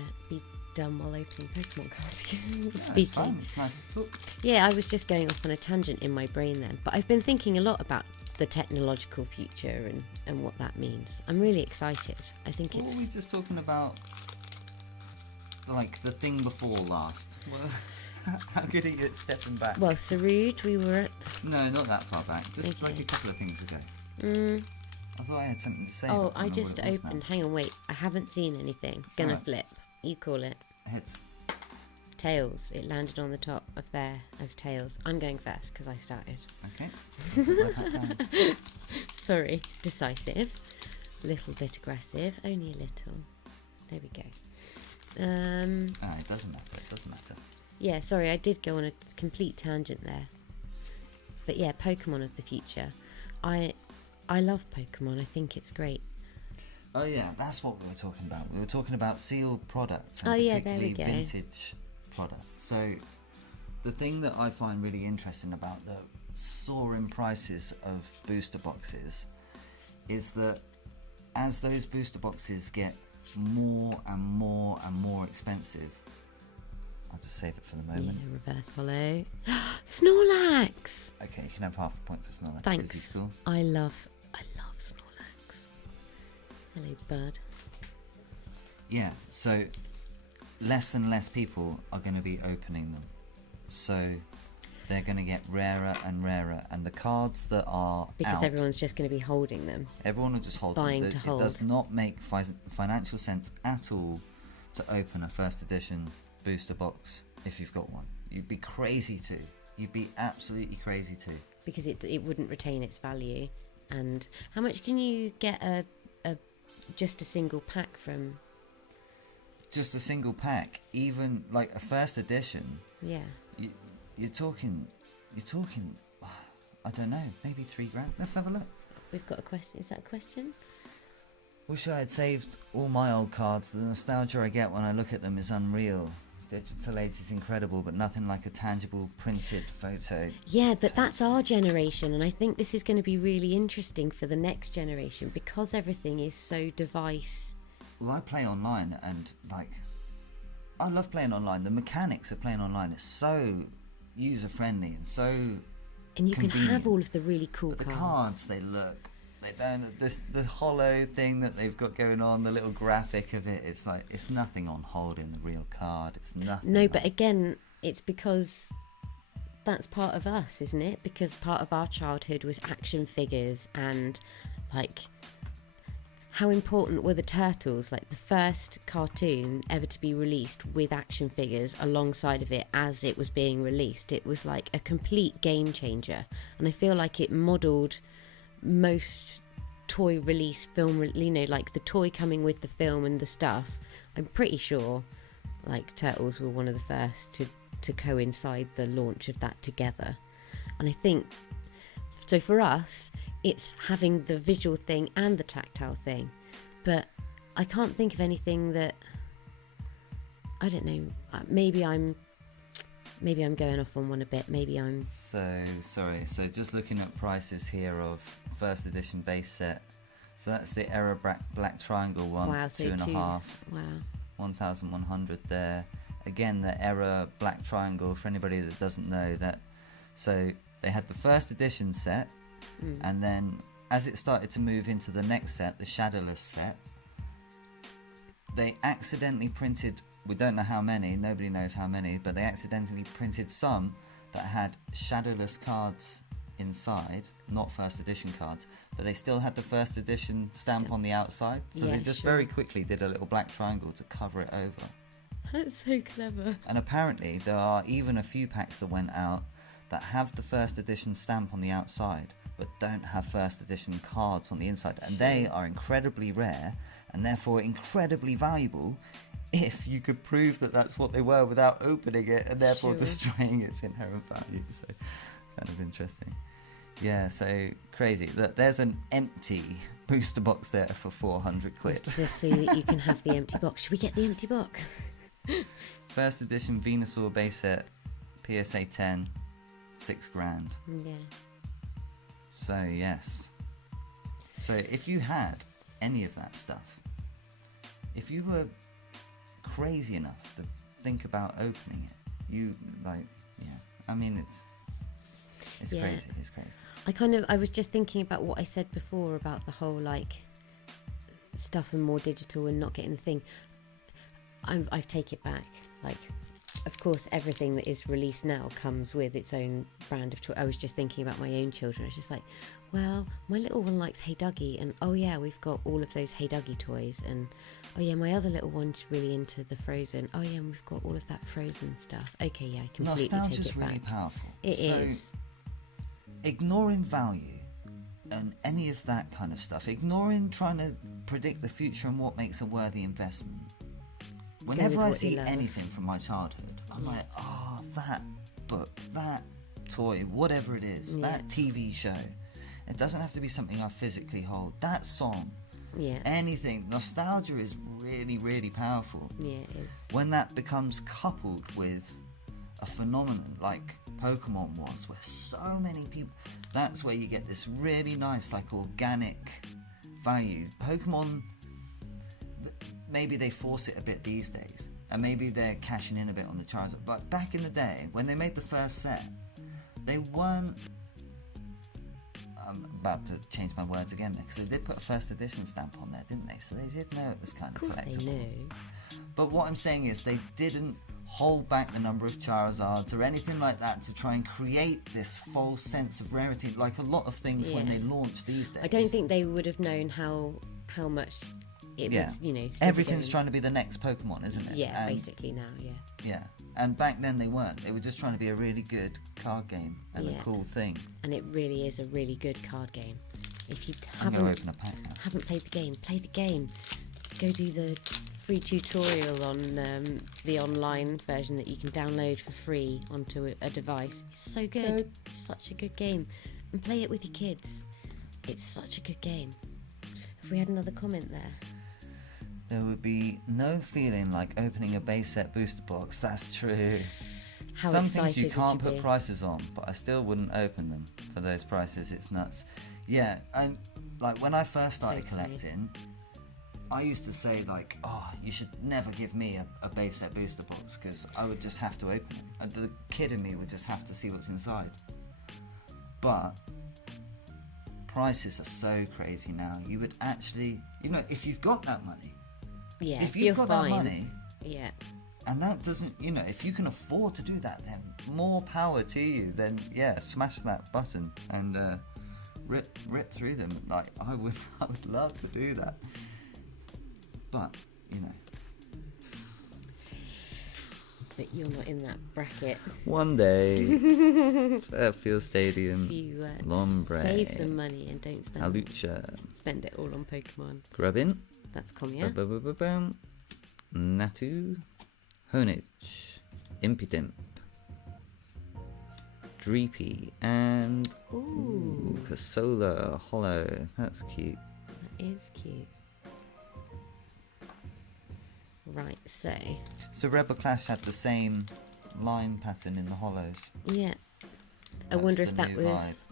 done while opening Pokemon cards. It's Speaking. fun. It's nice to talk. Yeah, I was just going off on a tangent in my brain then, but I've been thinking a lot about the technological future and what that means. I'm really excited. I think What were we it's... just talking about? Like the thing before last. Well, how good are you at stepping back? Well, Zarude, we were at... No, not that far back. Just like Okay. a couple of things ago. I thought I had something to say. Oh, but I can't just remember what it was opened. Hang on, wait. I haven't seen anything. Gonna Alright. flip. You call it. now. Heads. Tails. It landed on the top of there as tails. I'm going first because I started. Okay. Write that down. Sorry. Decisive. A little bit aggressive. Only a little. There we go. It doesn't matter. It doesn't matter. Yeah, sorry, I did go on a complete tangent there. But yeah, Pokemon of the future. I love Pokemon. I think it's great. Oh yeah, that's what we were talking about. We were talking about sealed products and Oh, yeah, there particularly we go. vintage products. So the thing that I find really interesting about the soaring prices of booster boxes is that as those booster boxes get more and more and more expensive, I'll just save it for the moment. Yeah, reverse hollow. Snorlax! Okay, you can have half a point for Snorlax because he's Thanks. cool. I love Snorlax. Hello, bud. Yeah, so less and less people are going to be opening them. So they're going to get rarer and rarer. And the cards that are Because out, everyone's just going to be holding them. everyone will just hold buying them. to It hold. does not make financial sense at all to open a first edition booster box if you've got one. You'd be crazy to. You'd be absolutely crazy to. Because it wouldn't retain its value. And how much can you get just a single pack from? Just a single pack, even like a first edition, Yeah. you're talking, I don't know, maybe $3,000. Let's have a look. We've got a question. Is that a question? Wish I had saved all my old cards. The nostalgia I get when I look at them is unreal. Digital age is incredible, but nothing like a tangible printed photo. Yeah, but that's our generation, and I think this is going to be really interesting for the next generation because everything is so device. Well, I play online and like, I love playing online. The mechanics of playing online is so user friendly and so And you can convenient. have all of the really cool But the cards. cards, they don't. The hollow thing that they've got going on, the little graphic of it, it's like it's nothing on holding the real card. It's nothing. No, like- but again, it's because that's part of us, isn't it? Because part of our childhood was action figures and like how important were the Turtles, like the first cartoon ever to be released with action figures alongside of it as it was being released. It was like a complete game changer, and I feel like it modelled most toy release film, like the toy coming with the film and the stuff. I'm pretty sure like Turtles were one of the first to coincide the launch of that together. And I think so for us it's having the visual thing and the tactile thing, but I can't think of anything that, I don't know, maybe I'm going off on one a bit. Maybe I'm... So, sorry. So just looking at prices here of first edition base set. So that's the Era Black Triangle one Wow, for so 2.5. Wow. 1,100 there. Again, the Era Black Triangle, for anybody that doesn't know that. So they had the first edition set, and then as it started to move into the next set, the Shadowless set, they accidentally printed, we don't know how many, nobody knows how many, but they accidentally printed some that had Shadowless cards inside, not first edition cards, but they still had the first edition stamp on the outside. So Yeah, they just sure. very quickly did a little black triangle to cover it over. That's so clever. And apparently there are even a few packs that went out that have the first edition stamp on the outside, but don't have first edition cards on the inside. And they are incredibly rare and therefore incredibly valuable if you could prove that that's what they were without opening it and therefore Sure. destroying its inherent value. So kind of interesting. Yeah, so crazy. Look, there's an empty booster box there for 400 quid. Just so that you can have the empty box. Should we get the empty box? First edition Venusaur base set, PSA 10, 6 grand. Yeah. So yes. So if you had any of that stuff, if you were crazy enough to think about opening it, you like, yeah. I mean, it's Yeah. crazy. It's crazy. I was just thinking about what I said before about the whole like stuff and more digital and not getting the thing. I take it back. Like, of course, everything that is released now comes with its own brand of choice. I was just thinking about my own children. It's just like, well, my little one likes Hey Dougie, and oh yeah, we've got all of those Hey Dougie toys, and oh yeah, my other little one's really into the Frozen. Oh yeah, and we've got all of that Frozen stuff. Okay, yeah, I completely take Nostalgia's it really back. powerful. It is. Ignoring value and any of that kind of stuff, ignoring trying to predict the future and what makes a worthy investment. Whenever I what you see love. anything from my childhood, I'm like, oh, that book, that toy, whatever it is, that TV show. It doesn't have to be something I physically hold. That song, Yeah. anything. Nostalgia is really, really powerful. Yeah, it is. When that becomes coupled with a phenomenon like Pokemon was, where so many people, that's where you get this really nice, like, organic value. Pokemon, maybe they force it a bit these days, and maybe they're cashing in a bit on the Charizard, but back in the day, when they made the first set, they weren't, I'm about to change my words again there, because they did put a first edition stamp on there, didn't they? So they did know it was kind of Of course collectible. they knew. But what I'm saying is they didn't hold back the number of Charizards or anything like that to try and create this false sense of rarity, like a lot of things when Yeah. they launch these days. I don't think they would have known how much it Yeah. would, still be Everything's going. trying to be the next Pokemon, isn't it? Yeah, And, basically now, yeah. Yeah. And back then they weren't. They were just trying to be a really good card game and a Yeah. cool thing. And it really is a really good card game. If you I'm going to haven't open a pack now. played the game, play the game. Go do the free tutorial on the online version that you can download for free onto a device. It's so good. It's such a good game. And play it with your kids. It's such a good game. Have we had another comment there? There would be no feeling like opening a base set booster box. That's true. How Some excited things you would can't you put be? prices on, but I still wouldn't open them for those prices. It's nuts. Yeah, and like when I first started Totally. collecting, I used to say like, oh, you should never give me a base set booster box because I would just have to open them. And the kid in me would just have to see what's inside. But prices are so crazy now. You would actually, if you've got that money, Yeah, if you're you've got fine. that money, Yeah. and that doesn't, if you can afford to do that, then more power to you. Then yeah, smash that button and rip through them. Like I would love to do that. But But you're not in that bracket. one day, Fairfield Stadium, If you Lombre, save some money and don't Alucha, spend it all on Pokemon. Grubbin, That's Comia. Natu, Honage, Impidimp, Dreepy, and Ooh, Casola Hollow. That's cute. that is cute. Right, So Rebel Clash had the same line pattern in the hollows. yeah. I That's wonder the if that new was...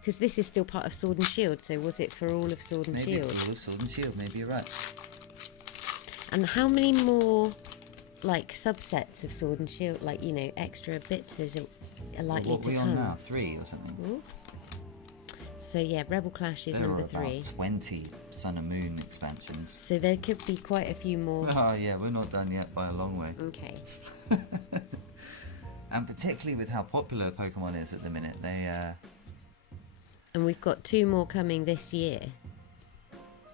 Because this is still part of Sword and Shield, so was it for all of Sword and Maybe Shield? it's all of Sword and Shield. Maybe you're right. And how many more, subsets of Sword and Shield, extra bits are likely What to are we come? on now? 3 or something? Ooh. So yeah, Rebel Clash is There number are 3. about 20 Sun and Moon expansions. So there could be quite a few more. Oh yeah, we're not done yet by a long way. Okay. And particularly with how popular Pokemon is at the minute, And we've got 2 more coming this year.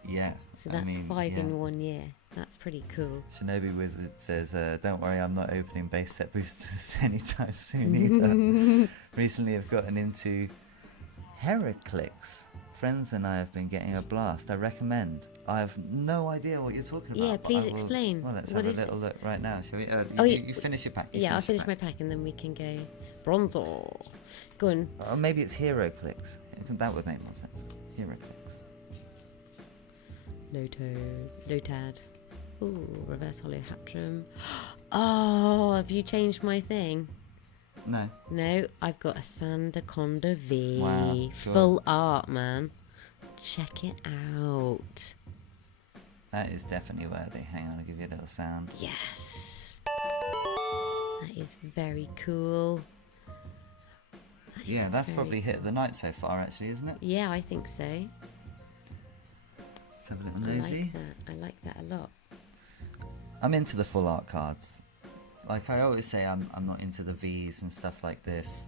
Yeah. So that's 5 in 1 year. That's pretty cool. Shinobi Wizard says, don't worry, I'm not opening base set boosters anytime soon either. Recently I've gotten into Heraclix. Friends and I have been getting a blast. I recommend. I have no idea what you're talking about. Yeah, please explain. Well, let's What have a is little look right now, shall we? You finish your pack. I'll finish my pack and then we can go Bronzor. Go on. Or maybe it's Heraclix. That would make more sense. Heraclix. Lotad. Ooh, reverse holo Hatcham. Oh, have you changed my thing? No. No, I've got a Sandaconda V. Wow, cool. Full art, man. Check it out. That is definitely worthy. Hang on, I'll give you a little sound. Yes. That is very cool. Yeah, that's probably hit of the night so far, actually, isn't it? Yeah, I think so. Let's have a little nosy. I like that a lot. I'm into the full art cards. Like I always say, I'm not into the Vs and stuff like this.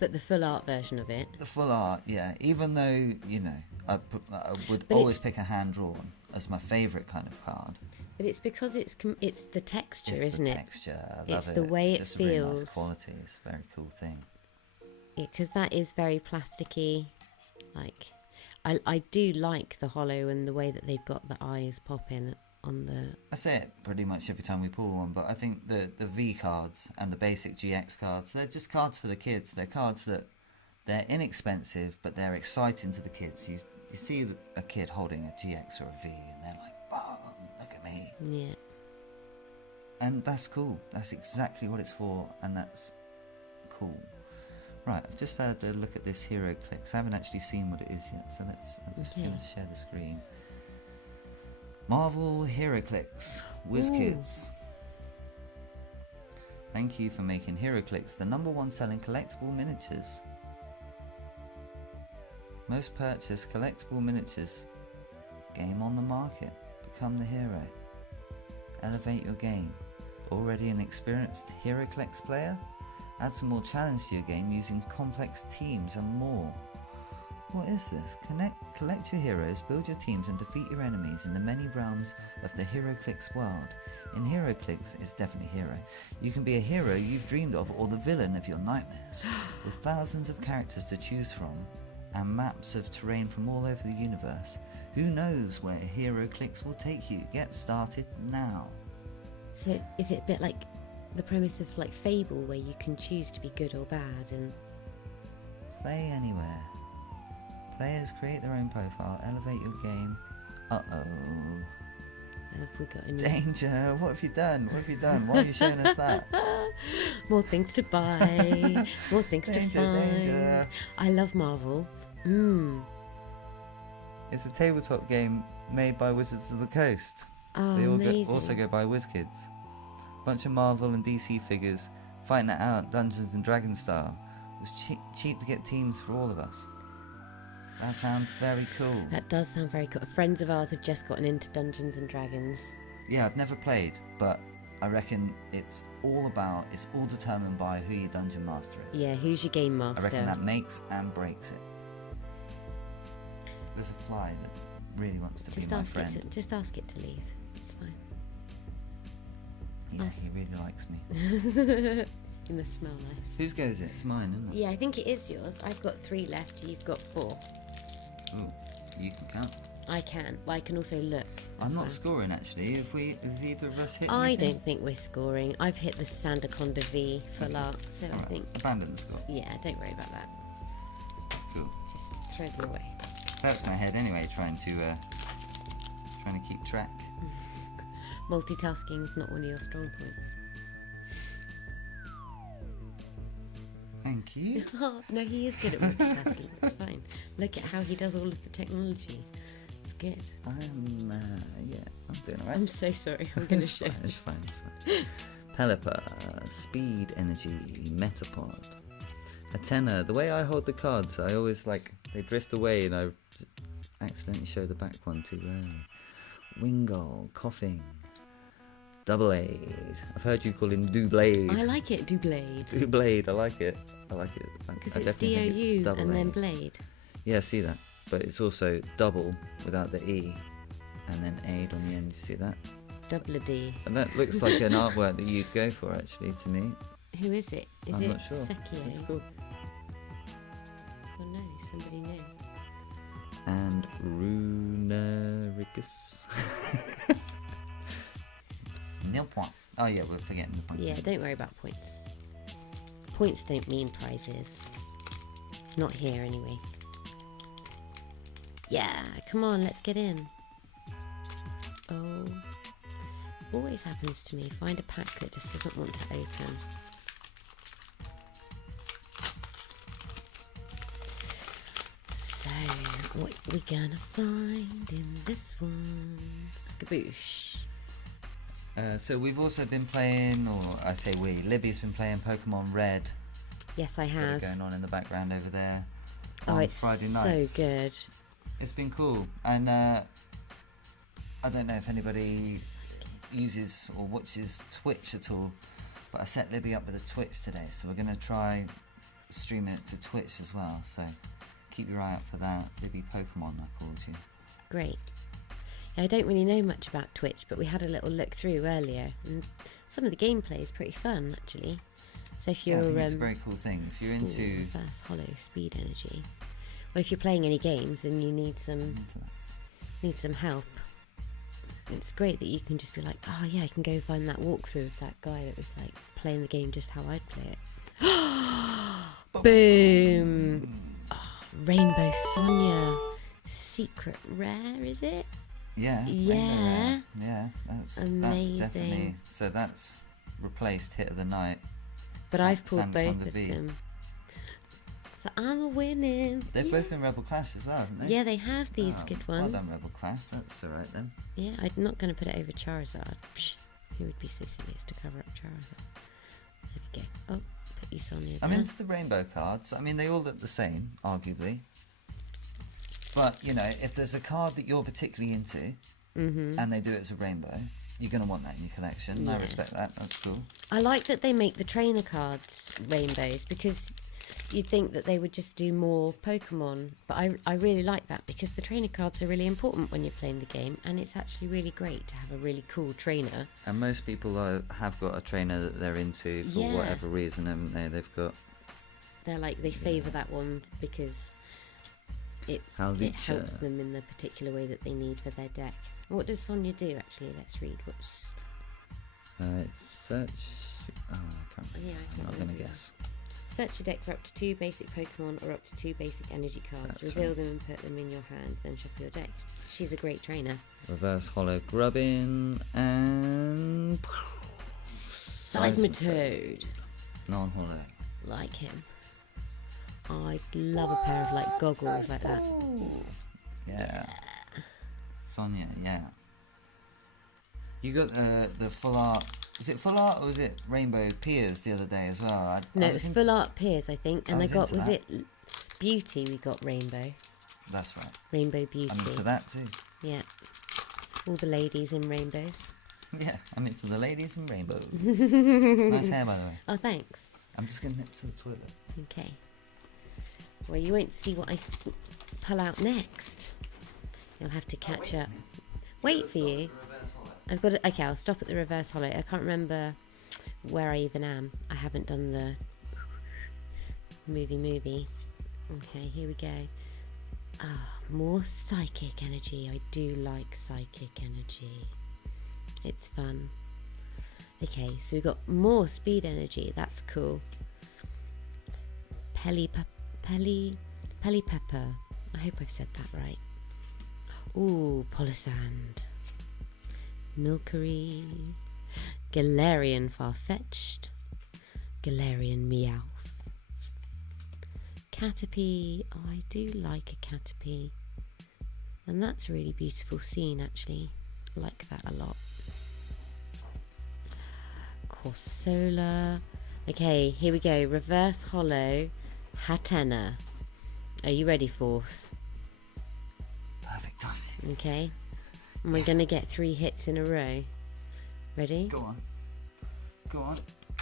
But the full art version of it. The full art, yeah. Even though, I would always pick a hand drawn as my favourite kind of card. But it's because it's the texture, It's isn't the it? texture. I love It's it. the way it's it just feels. Really nice quality. It's a very cool thing. Yeah, because that is very plasticky. Like, I do like the hollow and the way that they've got the eyes popping on the... I say it pretty much every time we pull one, but I think the V cards and the basic GX cards, they're just cards for the kids. They're cards that they're inexpensive, but they're exciting to the kids. You see a kid holding a GX or a V, and they're like, "Wow, look at me!" Yeah. And that's cool. That's exactly what it's for, and that's cool. Right, I've just had a look at this HeroClix. I haven't actually seen what it is yet, so I'm just going to share the screen. Marvel HeroClix, WizKids. Thank you for making HeroClix the #1 selling collectible miniatures. Most purchased collectible miniatures game on the market. Become the hero. Elevate your game. Already an experienced HeroClix player? Add some more challenge to your game using complex teams and more. What is this? Collect your heroes, build your teams and defeat your enemies in the many realms of the HeroClix world. In HeroClix, it's definitely hero. You can be a hero you've dreamed of or the villain of your nightmares. With thousands of characters to choose from and maps of terrain from all over the universe, who knows where HeroClix will take you? Get started now. So is it a bit like the premise of like Fable, where you can choose to be good or bad and... Play anywhere. Players create their own profile, elevate your game. Uh-oh. Have we got any... Danger! What have you done? What have you done? Why are you showing us that? More things to buy. More things Danger, to find. danger. I love Marvel. It's a tabletop game made by Wizards of the Coast. Oh, They all amazing. also go by WizKids. Bunch of Marvel and DC figures fighting it out Dungeons and Dragons style. It was cheap to get teams for all of us. That sounds very cool. That does sound very cool. Friends of ours have just gotten into Dungeons and Dragons. Yeah, I've never played, but I reckon it's all determined by who your dungeon master is. Yeah, who's your game I master? reckon that makes and breaks it. There's a fly that really wants to be my friend. Just ask it to leave. It's fine. Yeah, he really likes me. You must smell nice. Whose goes it? It's mine, isn't it? Yeah, I think it is yours. I've got 3 left. You've got 4. Ooh, you can count. I can. Well, I can also look. I'm as not well. scoring actually. Is either of us hitting I anything? don't think we're scoring. I've hit the Sandaconda V full art, so I Alright, think... abandon the score. Yeah, don't worry about that. That's cool. Just throw them away. Hurts my head anyway, trying to keep track. Multitasking is not one of your strong points. Thank you. Oh, no, he is good at multitasking. It's fine. Look at how he does all of the technology. It's good. I'm doing alright. I'm so sorry. I'm going to show. It's fine. Pelipper, Speed Energy, Metapod, Athena. The way I hold the cards, I always they drift away and I accidentally show the back one too early. Wingull, Coughing, Double-Aid. I've heard you call him Doublade. I like it, Doublade. Doublade, I like it. Because I it's definitely think D-O-U double and then A. blade. Yeah, I see that. But it's also double without the E. And then aid on the end, you see that? Double D. And that looks like an artwork that you'd go for, actually, to me. Who is it? Is I'm it not sure. Sekio? What's it called? Oh no, somebody knew. And Runaricus. Nil point. Oh yeah, we're forgetting the points. Yeah, don't worry about points. Points don't mean prizes. Not here anyway. Yeah, come on, let's get in. Oh, always happens to me. Find a pack that just doesn't want to open. So, what we gonna find in this one? Skaboosh. So we've also been playing, or I say we, Libby's been playing Pokemon Red. Yes, I Got it have. going on in the background over there. Oh, on it's Friday so nights. good. It's been cool, and I don't know if anybody uses or watches Twitch at all, but I set Libby up with a Twitch today, so we're going to try streaming it to Twitch as well, so keep your eye out for that. Libby Pokemon, I called you. Great. Yeah, I don't really know much about Twitch, but we had a little look through earlier, and some of the gameplay is pretty fun, actually. So if Yeah, I you're think it's a very cool thing. If you're into... reverse hollow speed energy. Well, if you're playing any games and you need some help, it's great that you can just be like, oh yeah, I can go find that walkthrough of that guy that was like playing the game just how I'd play it. Boom! Oh, Rainbow Sonia, secret rare, is it? Yeah. Yeah. Yeah, that's Amazing. definitely... So that's replaced Hit of the Night. But I've pulled Sandaconda both of V. them. So I'm winning. They've both been Rebel Clash as well, haven't they? Yeah, they have these Oh, good ones. Well done, Rebel Clash. That's alright then. Yeah, I'm not going to put it over Charizard. Psh, who would be so silly as to cover up Charizard? There we go. Oh, put you Sonia I'm there. into the rainbow cards. I mean, they all look the same, arguably. But, you know, if there's a card that you're particularly into, and they do it as a rainbow, you're going to want that in your collection. I Yeah. respect that. That's cool. I like that they make the trainer cards rainbows, because you'd think that they would just do more Pokemon. But I really like that, because the trainer cards are really important when you're playing the game, and it's actually really great to have a really cool trainer. And most people have got a trainer that they're into for Yeah. whatever reason, haven't they? They've got... They're like, they favour that one because it helps them in the particular way that they need for their deck. What does Sonia do, actually? Let's read. What's... it's search... Oh, I can't... Yeah, I I'm can't not going to remember. guess. Search your deck for up to 2 basic Pokemon or up to 2 basic energy cards. That's Reveal right. them and put them in your hand, then shuffle your deck. She's a great trainer. Reverse Hollow Grubbin and... Seismitoad. Non-hollow. Like him. I'd love a pair of like goggles like that. Yeah. Sonia, yeah. You got the full art. Is it full art or was it Rainbow Piers the other day as well? No, it was full art Piers, I think. And I I was got, into was that. it Beauty? We got Rainbow. That's right. Rainbow Beauty. I'm into that too. Yeah. All the ladies in rainbows. Yeah, I'm into the ladies in rainbows. Nice hair, by the way. Oh, thanks. I'm just going to nip to the toilet. Okay. Well, you won't see what I pull out next. You'll have to catch up. Wait for you. I've got it. Okay, I'll stop at the reverse hollow. I can't remember where I even am. I haven't done the movie. Okay, here we go. Ah, more psychic energy. I do like psychic energy. It's fun. Okay, so we've got more speed energy. That's cool. Pelly Pepper. I hope I've said that right. Ooh, Polisand. Milcery. Galarian Farfetch'd. Galarian Meowth. Caterpie. Oh, I do like a Caterpie. And that's a really beautiful scene, actually. I like that a lot. Corsola. Okay, here we go. Reverse Hollow. Hatena. Are you ready, fourth? Perfect timing. Okay. And we're going to get 3 hits in a row. Ready? Go on. Go on.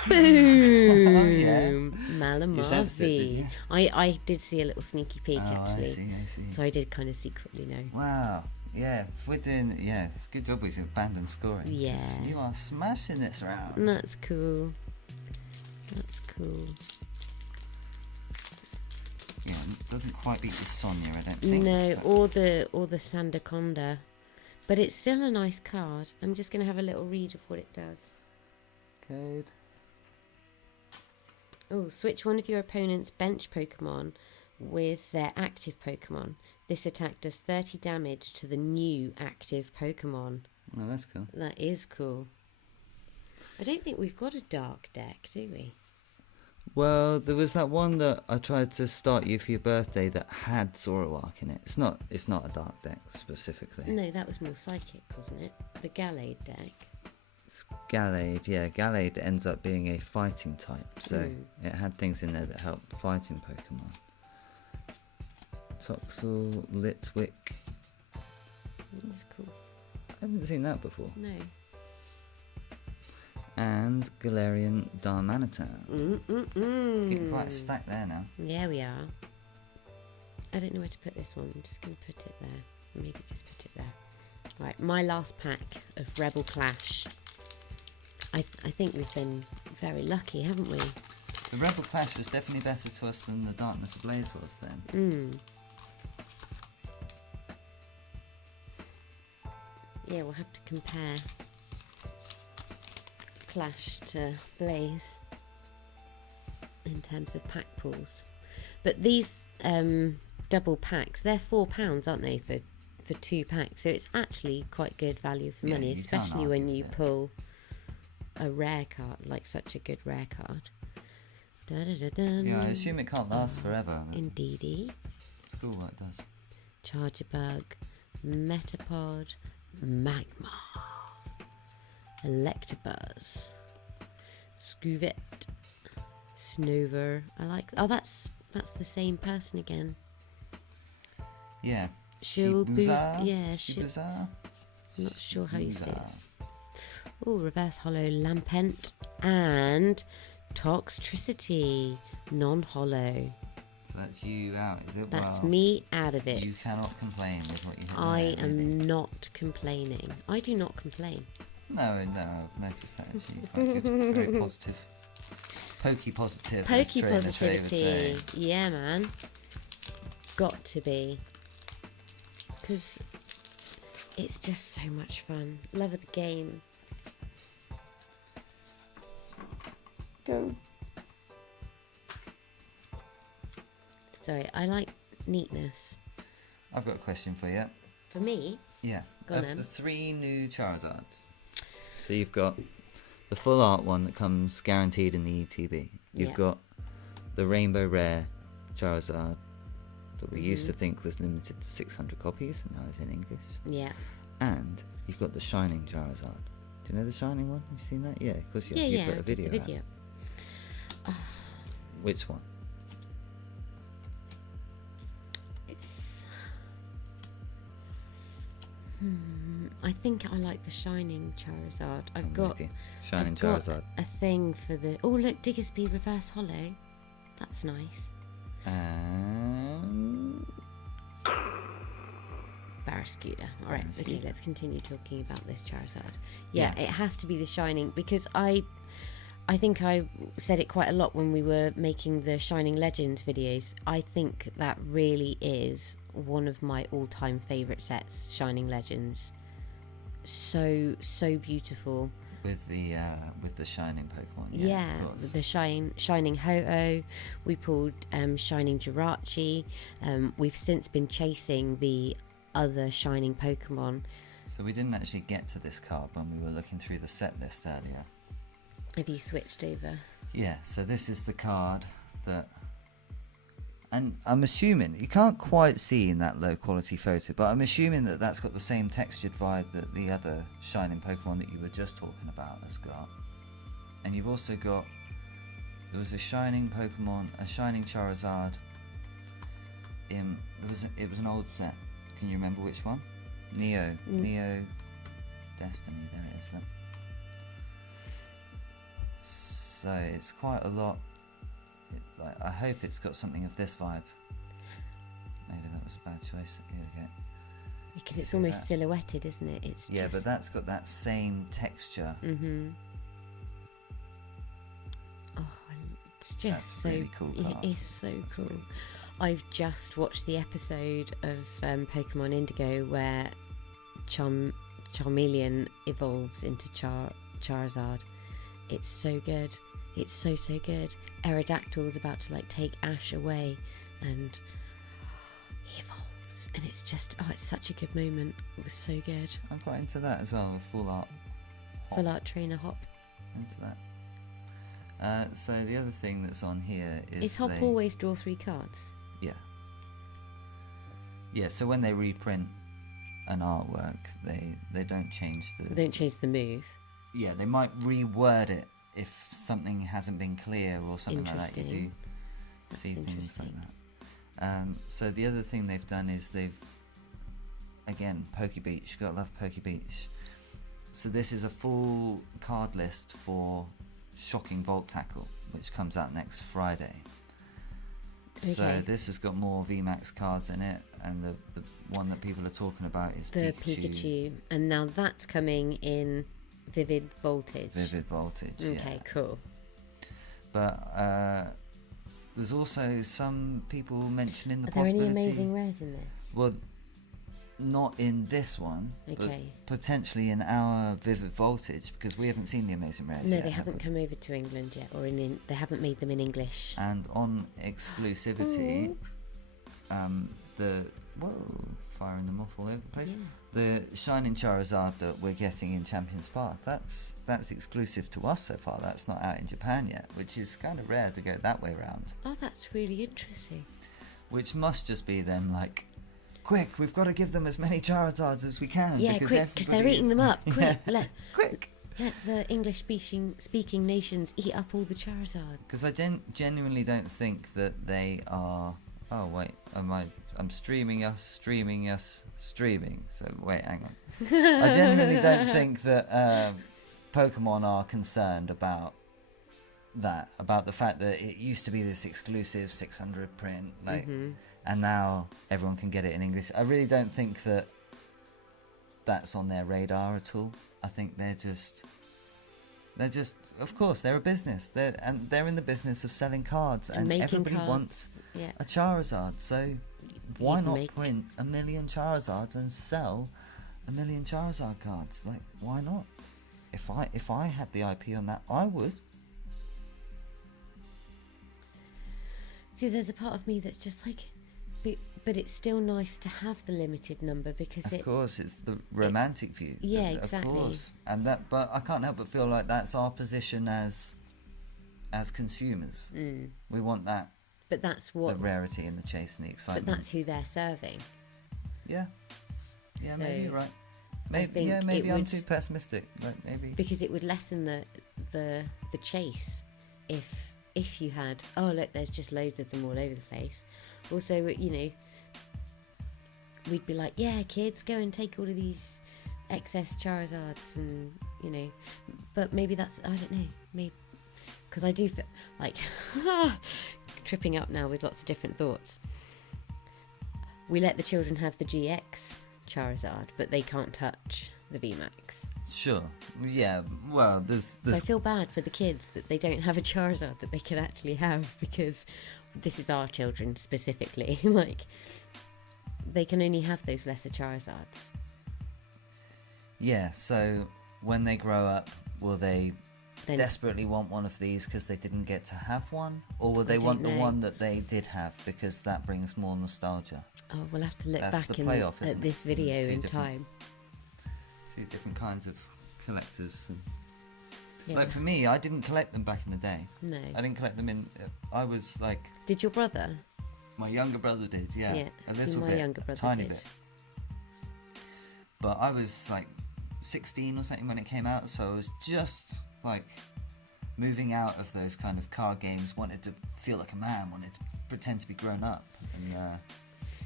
Boom! Oh, yeah. You sensed it, did Malamavi. you? I did see a little sneaky peek actually. I see. So I did kind of secretly know. Wow. Yeah, if we're doing... Yeah, good job we abandoned scoring. 'Cause Yeah. You are smashing this round. That's cool. That's cool. Yeah, it doesn't quite beat the Sonia, I don't think. No, but- or the Sandaconda. But it's still a nice card. I'm just going to have a little read of what it does. Code. Oh, switch one of your opponent's bench Pokemon with their active Pokemon. This attack does 30 damage to the new active Pokemon. Oh, that's cool. That is cool. I don't think we've got a dark deck, do we? Well, there was that one that I tried to start you for your birthday that had Zoroark in it. It's not a dark deck specifically. No, that was more psychic, wasn't it? The Gallade deck. It's Gallade, yeah. Gallade ends up being a fighting type, so it had things in there that help fighting Pokemon. Toxel, Litwick. That's cool. I haven't seen that before. No. And Galarian Darmanitan. Getting quite a stack there now. Yeah, we are. I don't know where to put this one. I'm just going to put it there. Maybe just put it there. Right, my last pack of Rebel Clash. I think we've been very lucky, haven't we? The Rebel Clash was definitely better to us than the Darkness Ablaze was then. Yeah, we'll have to compare Clash to Blaze in terms of pack pools. But these double packs, they're £4, aren't they, for 2 packs? So it's actually quite good value for money, you can't especially when argue you with it. pull a rare card, like such a good rare card. Da-da-da-dun. Yeah, I assume it can't last forever. But Indeedy. It's cool what it does. Chargerbug, Metapod, Magmar, Electabuzz, Scoovit, Snover. I like. Oh, that's the same person again. Yeah. Shibuza. Yeah, Shibuza. I'm not sure how you say it. Shibuza. Oh, Reverse Hollow, Lampent, and Toxtricity, non-hollow. So that's you out, is it? That's Well, me out of it. You cannot complain with what you have I there, am really. not complaining. I do not complain. No, I've noticed that actually. Quite good. Very positive. Pokey positive. as Pokey Trainer Trey would positivity. say. Yeah, man. Got to be. Because it's just so much fun. Love of the game. Go. Sorry, I like neatness. I've got a question for you. For me, Yeah. Go on Of then. the 3 new Charizards. So you've got the full art one that comes guaranteed in the ETB. You've Yeah. got the Rainbow Rare Charizard that we used to think was limited to 600 copies, and now it's in English. yeah. And you've got the Shining Charizard. Do you know the Shining one? Have you seen that? Yeah, of course you have. Yeah, You yeah, put I a did the video out. video. Which one? It's... I think I like the Shining Charizard. I'm I've with got you. Shining I've got Charizard. a thing for the... Oh, look, Diggersby Reverse Hollow. That's nice. And Barrascuda. All right, okay, Barrascuda. let's continue talking about this Charizard. Yeah, Yeah. it has to be the Shining, because I think I said it quite a lot when we were making the Shining Legends videos. I think that really is one of my all-time favourite sets, Shining Legends. So beautiful. with the Shining Pokemon. Yeah, of course. the Shining Ho-Oh. We pulled Shining Jirachi. We've since been chasing the other Shining Pokemon. So we didn't actually get to this card when we were looking through the set list earlier. Have you switched over? Yeah, so this is the card that... And I'm assuming, you can't quite see in that low quality photo, but I'm assuming that that's got the same textured vibe that the other Shining Pokemon that you were just talking about has got. And you've also got... There was a Shining Pokemon, a Shining Charizard. It was an old set. Can you remember which one? Neo Destiny, there it is. Look. So it's quite a lot. I hope it's got something of this vibe. Maybe that was a bad choice. Here we go. Because it's almost silhouetted, isn't it? It's yeah, but that's got that same texture. Mm-hmm. Oh, it's just That's so really cool card. It is so That's cool. really cool. I've just watched the episode of Pokemon Indigo where Charmeleon evolves into Charizard. It's so good. It's so good. Aerodactyl's about to like take Ash away, and he evolves, and it's just it's such a good moment. It was so good. I'm quite into that as well. The full art. Full art trainer Hop. Into that. So the other thing that's on here is Hop always draw 3 cards? Yeah. Yeah. So when they reprint an artwork, they don't change the. They don't change the move. Yeah, they might reword it if something hasn't been clear or something like that. You do see things like that. So the other thing they've done is again, Poke Beach. You gotta love Poke Beach. So this is a full card list for Shocking Volt Tackle, which comes out next Friday. Okay. So this has got more VMAX cards in it, and the one that people are talking about is the Pikachu, and now that's coming in Vivid Voltage. Vivid Voltage. Okay, cool. But there's also some people mentioning the Are there any possibility. amazing rares in this? Well, not in this one, but potentially in our Vivid Voltage, because we haven't seen the amazing rares yet. No, they haven't come over to England yet, or they haven't made them in English. And on exclusivity, firing them off all over the place. Yeah. The Shining Charizard that we're getting in Chapions Path, that's exclusive to us so far. That's not out in Japan yet, which is kind of rare to go that way around. Oh, that's really interesting. Which must just be them like, quick, we've got to give them as many Charizards as we can. Yeah, quick, because they're eating them up. Quick, quick. Let the English-speaking nations eat up all the Charizard. Because I genuinely don't think that they are. Oh wait, I'm streaming us. So wait, hang on. I genuinely don't think that Pokemon are concerned about that, about the fact that it used to be this exclusive 600 print, and now everyone can get it in English. I really don't think that that's on their radar at all. I think they're just, of course, they're a business. They're in the business of selling cards, and everybody wants a Charizard. So why not print 1 million Charizards and sell 1 million Charizard cards? Like, why not? If I had the IP on that, I would. See, there's a part of me that's just like, but it's still nice to have the limited number because of course it's the romantic view. Yeah, exactly. Of course, and that, but I can't help but feel like that's our position as consumers. We want that. But that's what the rarity and the chase and the excitement. But that's who they're serving. Yeah. Yeah, so maybe you're right. Maybe I'm too pessimistic. Like maybe because it would lessen the chase if you had, oh look, there's just loads of them all over the place. Also, we'd be like, yeah, kids, go and take all of these excess Charizards, and but maybe that's, I don't know, maybe because I do feel like tripping up now with lots of different thoughts. We let the children have the GX Charizard, but they can't touch the VMAX. Sure. Yeah. Well, there's. So I feel bad for the kids that they don't have a Charizard that they can actually have, because this is our children specifically. Like, they can only have those lesser Charizards. Yeah. So when they grow up, will they desperately want one of these because they didn't get to have one, or will they want the one that they did have because that brings more nostalgia? Oh, we'll have to look back at this video in time. Two different kinds of collectors. Like for me, I didn't collect them back in the day. No, I didn't collect them I was like. Did your brother? My younger brother did. Yeah. A little bit. My younger brother tiny did. Bit. But I was like 16 or something when it came out, so I was just like moving out of those kind of card games, wanted to feel like a man, wanted to pretend to be grown up, and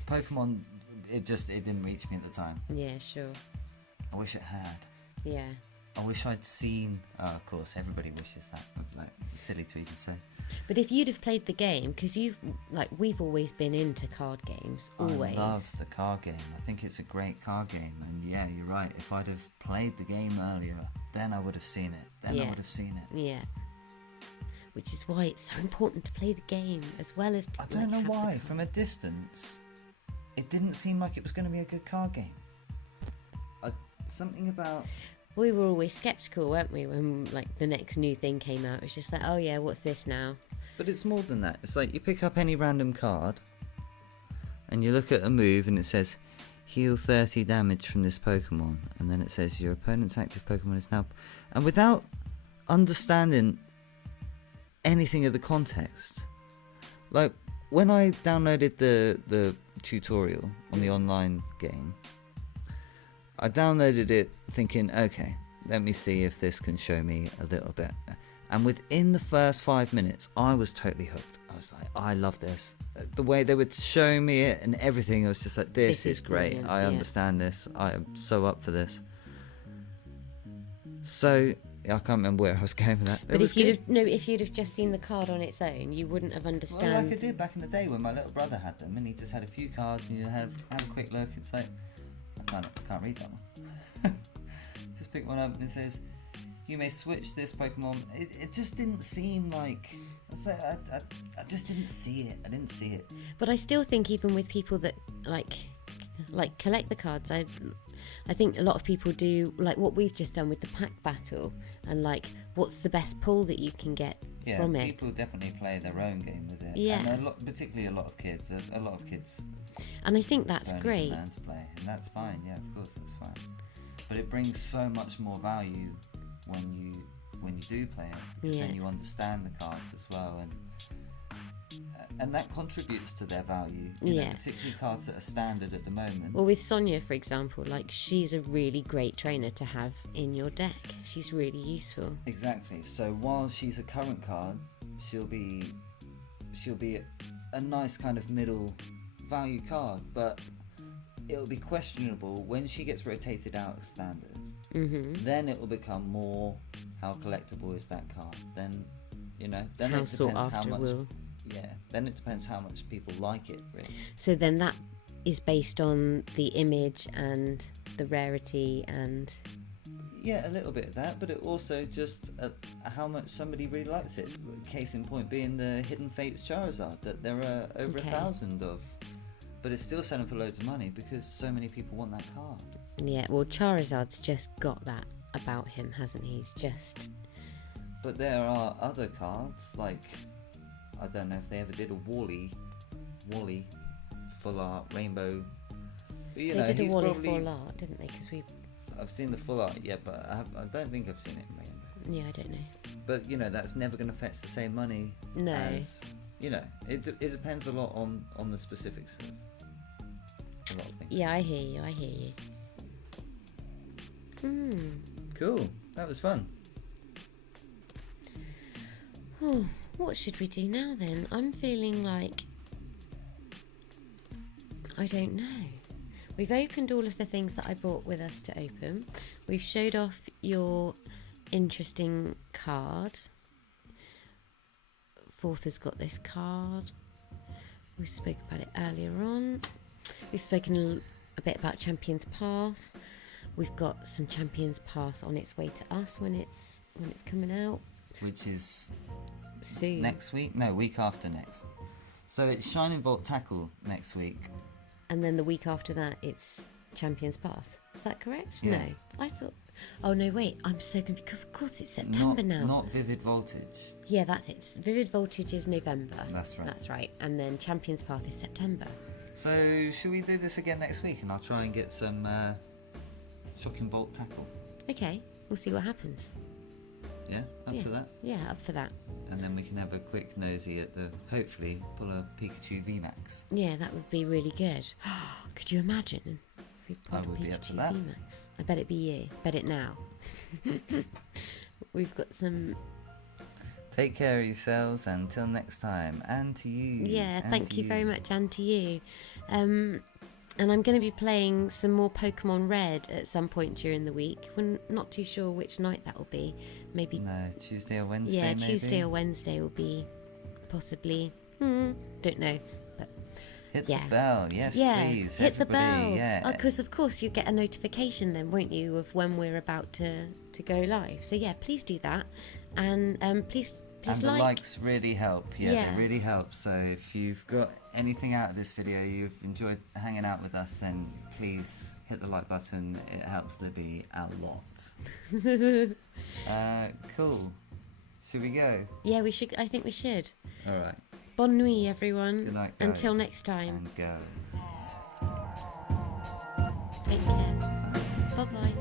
Pokemon, it didn't reach me at the time. Yeah, sure. I wish it had. Yeah. I wish I'd seen. Of course, everybody wishes that. Like, silly to even say. But if you'd have played the game, because we've always been into card games, always. I love the card game. I think it's a great card game. And yeah, you're right. If I'd have played the game earlier, then I would have seen it. I would have seen it. Yeah. Which is why it's so important to play the game as well as. I don't know why. From a distance, it didn't seem like it was going to be a good card game. Something about. We were always sceptical, weren't we, when like the next new thing came out? It's just like, oh yeah, what's this now? But it's more than that. It's like you pick up any random card, and you look at a move, and it says, heal 30 damage from this Pokemon, and then it says your opponent's active Pokemon is now. And without understanding anything of the context, like when I downloaded the tutorial on the online game, I downloaded it thinking, okay, let me see if this can show me a little bit. And within the first 5 minutes, I was totally hooked. I was like, I love this. The way they were showing me it and everything, I was just like, this is great. I understand this. I am so up for this. So, I can't remember where I was going with that. But if you'd have just seen the card on its own, you wouldn't have understood. Well, like I did back in the day when my little brother had them, and he just had a few cards, and you have a quick look. It's like, I can't read that one. Just pick one up and it says, you may switch this Pokemon. It just didn't seem like. I just didn't see it. I didn't see it. But I still think even with people that like collect the cards, I think a lot of people do like what we've just done with the pack battle and like what's the best pull that you can get from it. People definitely play their own game with it. Yeah. And particularly a lot of kids. A lot of kids. And I think that's great. Learn to play, and that's fine. Yeah, of course that's fine. But it brings so much more value when you do play it, because then you understand the cards as well, and that contributes to their value. You know, particularly cards that are standard at the moment. Well, with Sonia, for example, like she's a really great trainer to have in your deck. She's really useful. Exactly. So while she's a current card, she'll be a nice kind of middle value card, but it'll be questionable when she gets rotated out of standard. Then it will become more, how collectible is that card? Then, then how it sought depends how after much. will. Yeah. Then it depends how much people like it, really. So then that is based on the image and the rarity and. Yeah, a little bit of that, but it also just how much somebody really likes it. Case in point being the Hidden Fates Charizard that there are over 1,000 of. But it's still selling for loads of money because so many people want that card. Yeah, well, Charizard's just got that about him, hasn't he? He's just. But there are other cards, like, I don't know if they ever did a Wally full art rainbow. But, they did a Wally full art, didn't they? Because I've seen the full art, yeah, but I don't think I've seen it in rainbow. Yeah, I don't know. But that's never going to fetch the same money. No. As, it depends a lot on the specifics of a lot of things. Yeah, I hear you. Cool. That was fun. Oh, what should we do now then? I'm feeling like I don't know. We've opened all of the things that I brought with us to open. We've showed off your interesting card. Fourth has got this card. We spoke about it earlier on. We've spoken a bit about Chapions Path. We've got some Chapions Path on its way to us when it's coming out. Which is soon. Next week? No, week after next. So it's Shining Volt Tackle next week. And then the week after that, it's Chapions Path. Is that correct? Yeah. No, I thought. Oh no, wait. I'm so confused. Of course, it's September now. Not Vivid Voltage. Yeah, that's it. Vivid Voltage is November. That's right. That's right. And then Chapions Path is September. So should we do this again next week, and I'll try and get some Shocking Volt Tackle. Okay, we'll see what happens. Yeah, up for that. Yeah, up for that. And then we can have a quick nosy at hopefully pull a Pikachu VMAX. Yeah, that would be really good. Could you imagine if we pulled a Pikachu VMAX? I bet it'd be you. Bet it now. We've got some. Take care of yourselves until next time, and to you. Yeah, thank you very much, and to you. And I'm going to be playing some more Pokemon Red at some point during the week. We're not too sure which night that will be. Maybe. No, Tuesday or Wednesday. Yeah, maybe? Tuesday or Wednesday will be possibly. Don't know. But Hit yeah. the bell, yes, yeah, please. hit everybody. the bell. Yeah. Because of course you get a notification then, won't you, of when we're about to go live. So yeah, please do that, and please And the like. likes really help. Yeah, Yeah. they really help. So if you've got anything out of this video, you've enjoyed hanging out with us, then please hit the like button. It helps Libby a lot. Cool. Should we go? Yeah, we should. I think we should. All right. Bonne nuit, everyone. Good night, guys. Until next time. And girls. Take care. Bye bye.